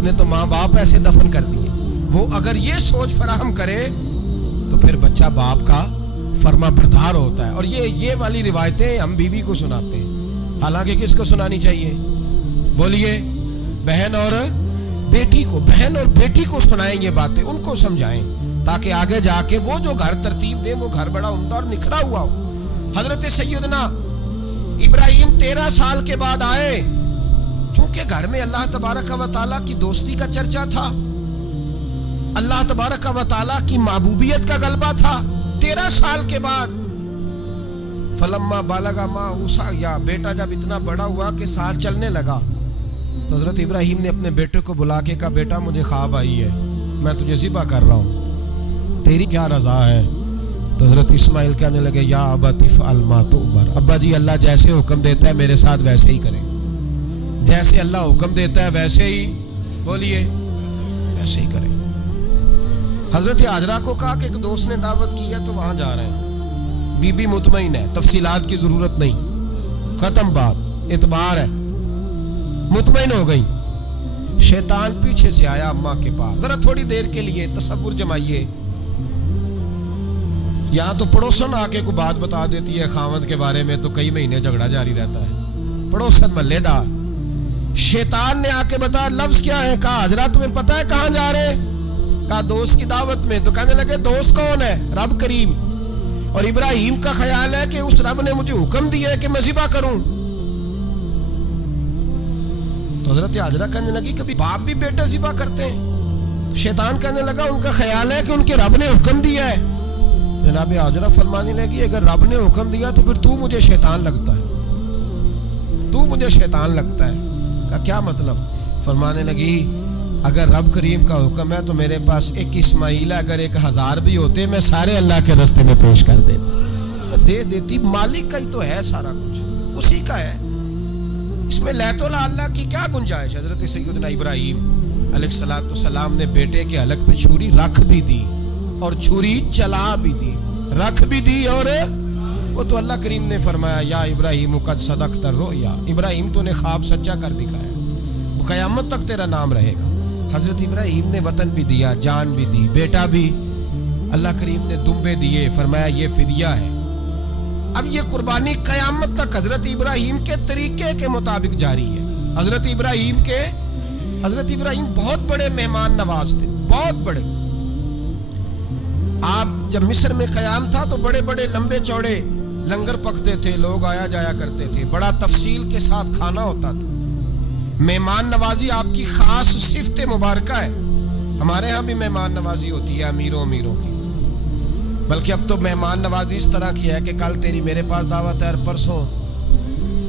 نے تو ماں باپ ایسے دفن کر دیے. وہ اگر یہ سوچ فراہم کرے تو پھر بچہ باپ کا فرما بردار ہوتا ہے. اور یہ والی روایتیں ہم بیوی کو سناتے ہیں, حالانکہ کس کو سنانی چاہیے؟ بولیے. بہن اور بیٹی کو. بہن اور بیٹی کو سنائیں یہ باتیں, ان کو سمجھائیں, تاکہ آگے جا کے وہ جو گھر ترتیب دیں وہ گھر بڑا عمدہ اور نکھرا ہوا ہو. حضرت سیدنا ابراہیم 13 سال کے بعد آئے. چونکہ گھر میں اللہ تبارک و تعالیٰ کی دوستی کا چرچا تھا, اللہ تبارک و تعالیٰ کی محبوبیت کا غلبہ تھا. 13 سال کے بعد فلما بالغ معه السعی, بیٹا جب اتنا بڑا ہوا کہ سال چلنے لگا, تو حضرت ابراہیم نے اپنے بیٹے کو بلا کے کہا, بیٹا مجھے خواب آئی ہے, میں تجھے ذبح کر رہا ہوں, تیری کیا رضا ہے؟ تو حضرت اسماعیل کہنے لگے, یا ابت افعل ما تؤمر, ابا جی اللہ جیسے حکم دیتا ہے میرے ساتھ ویسے ہی کریں. جیسے اللہ حکم دیتا ہے ویسے ہی, بولیے, ویسے ہی کریں. حضرت حاجرہ کو کہا کہ ایک دوست نے دعوت کی ہے تو وہاں جا رہے ہیں. بی بی مطمئن ہے, تفصیلات کی ضرورت نہیں, ختم بات, اعتبار ہے, مطمئن ہو گئی. شیطان پیچھے سے آیا اماں کے پاس. ذرا تھوڑی دیر کے لیے تصور جمائیے, یہاں تو پڑوسن آ کے کوئی بات بتا دیتی ہے خاوند کے بارے میں تو کئی مہینے جھگڑا جاری رہتا ہے. پڑوسن محلے دار. شیطان نے آ کے بتا, لفظ کیا ہے؟ کہا حضرہ تمہیں پتہ ہے کہاں جا رہے؟ کہا دوست کی دعوت میں. تو کہنے لگے دوست کون ہے؟ رب کریم. اور ابراہیم کا خیال ہے کہ اس رب نے مجھے حکم دیا ہے کہ میں ذبح کروں. تو حضرت حاجرہ کہنے لگی کبھی باپ بھی بیٹا ذبح کرتے ہیں؟ شیطان کہنے لگا ان کا خیال ہے کہ ان کے رب نے حکم دیا ہے. جناب حاجرہ فرمانے لگی اگر رب نے حکم دیا تو پھر تو مجھے شیطان لگتا ہے, تو مجھے شیطان لگتا ہے. کہا کیا مطلب؟ فرمانے لگی اگر رب کریم کا حکم ہے تو میرے پاس ایک اسماعیل ہے, اگر 1000 بھی ہوتے میں سارے اللہ کے راستے میں پیش کر دیتا, دے دیتی. مالک کا ہی تو ہے سارا کچھ, اسی کا ہے, اس میں لیت اللہ کی کیا گنجائش؟ حضرت سیدنا ابراہیم علیہ السلام نے بیٹے کے حلق پہ چھری رکھ بھی دی اور چھری چلا بھی دی, رکھ بھی دی. اور وہ تو اللہ کریم نے فرمایا یا ابراہیم قد صدقت الرؤیا, ابراہیم تو نے خواب سچا کر دکھایا, وہ قیامت تک تیرا نام رہے گا. حضرت ابراہیم نے وطن بھی دیا, جان بھی دی, بیٹا بھی. اللہ کریم نے دمبے دیے, فرمایا یہ فدیہ ہے. اب یہ قربانی قیامت تک حضرت ابراہیم کے طریقے کے مطابق جاری ہے. حضرت ابراہیم بہت بڑے مہمان نواز تھے, بہت بڑے. آپ جب مصر میں قیام تھا تو بڑے بڑے لمبے چوڑے لنگر پکتے تھے, لوگ آیا جایا کرتے تھے, بڑا تفصیل کے ساتھ کھانا ہوتا تھا. مہمان نوازی آپ کی خاص صفت مبارکہ ہے. ہمارے ہاں بھی مہمان نوازی ہوتی ہے امیروں کی, بلکہ اب تو مہمان نوازی اس طرح کی ہے کہ کل تیری میرے پاس دعوت ہے اور پرسوں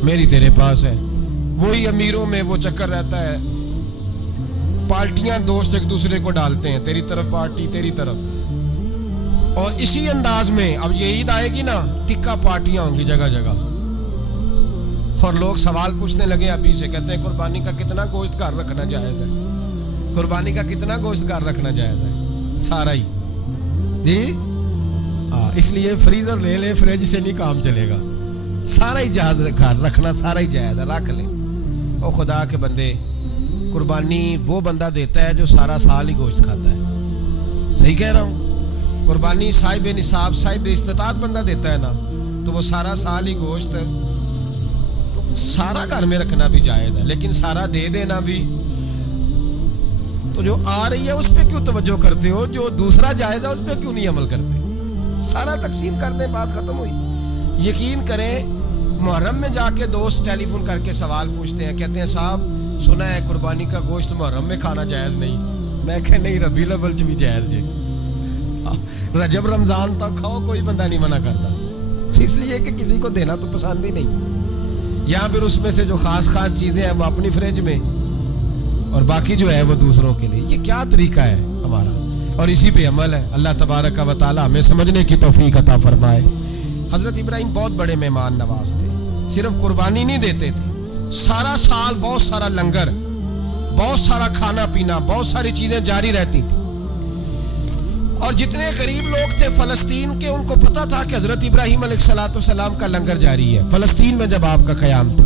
میری تیرے پاس ہے. وہی امیروں میں وہ چکر رہتا ہے, پارٹیاں دوست ایک دوسرے کو ڈالتے ہیں, تیری طرف پارٹی تیری طرف. اور اسی انداز میں اب یہ عید آئے گی نا, ٹکا پارٹیاں ہوں گی جگہ جگہ. اور لوگ سوال پوچھنے لگے ابھی سے, کہتے ہیں قربانی کا کتنا گوشت گھر رکھنا جائز ہے؟ قربانی کا کتنا گوشت گھر رکھنا جائز ہے؟ سارا ہی جی, اس لیے فریزر لے لے, فریج سے نہیں کام چلے گا. سارا ہی جہاز گھر رکھنا سارا ہی جائز ہے, رکھ لیں. او خدا کے بندے, قربانی وہ بندہ دیتا ہے جو سارا سال ہی گوشت کھاتا ہے. صحیح کہہ رہا ہوں؟ قربانی صاحب نصاب, صاحب استطاعت بندہ دیتا ہے نا, تو وہ سارا سال ہی گوشت, تو سارا گھر میں رکھنا بھی جائز ہے, لیکن سارا دے دینا بھی. تو جو آ رہی ہے اس پہ کیوں توجہ کرتے ہو, جو دوسرا جائز ہے اس پہ کیوں نہیں عمل کرتے؟ سارا تقسیم کر دیں, بات ختم ہوئی. یقین کریں محرم میں جا کے دوست ٹیلی فون کر کے سوال پوچھتے ہیں, کہتے ہیں صاحب سنا ہے قربانی کا گوشت محرم میں کھانا جائز نہیں. میں کہ نہیں, ربیع الاول چ بھی جائز جی, رجب رمضان تک کھاؤ, کوئی بندہ نہیں منع کرتا. اس لیے کہ کسی کو دینا تو پسند ہی نہیں. یا پھر اس میں سے جو خاص چیزیں ہیں وہ اپنی فریج میں, اور باقی جو ہے وہ دوسروں کے لیے. یہ کیا طریقہ ہے ہمارا, اور اسی پہ عمل ہے. اللہ تبارک و تعالی ہمیں سمجھنے کی توفیق عطا فرمائے. حضرت ابراہیم بہت بڑے مہمان نواز تھے. صرف قربانی نہیں دیتے تھے, سارا سال بہت سارا لنگر, بہت سارا کھانا پینا, بہت ساری چیزیں جاری رہتی تھی. اور جتنے غریب لوگ تھے فلسطین کے, ان کو پتا تھا کہ حضرت ابراہیم علیہ السلام کا لنگر جاری ہے. فلسطین میں جب آپ کا قیام تھا,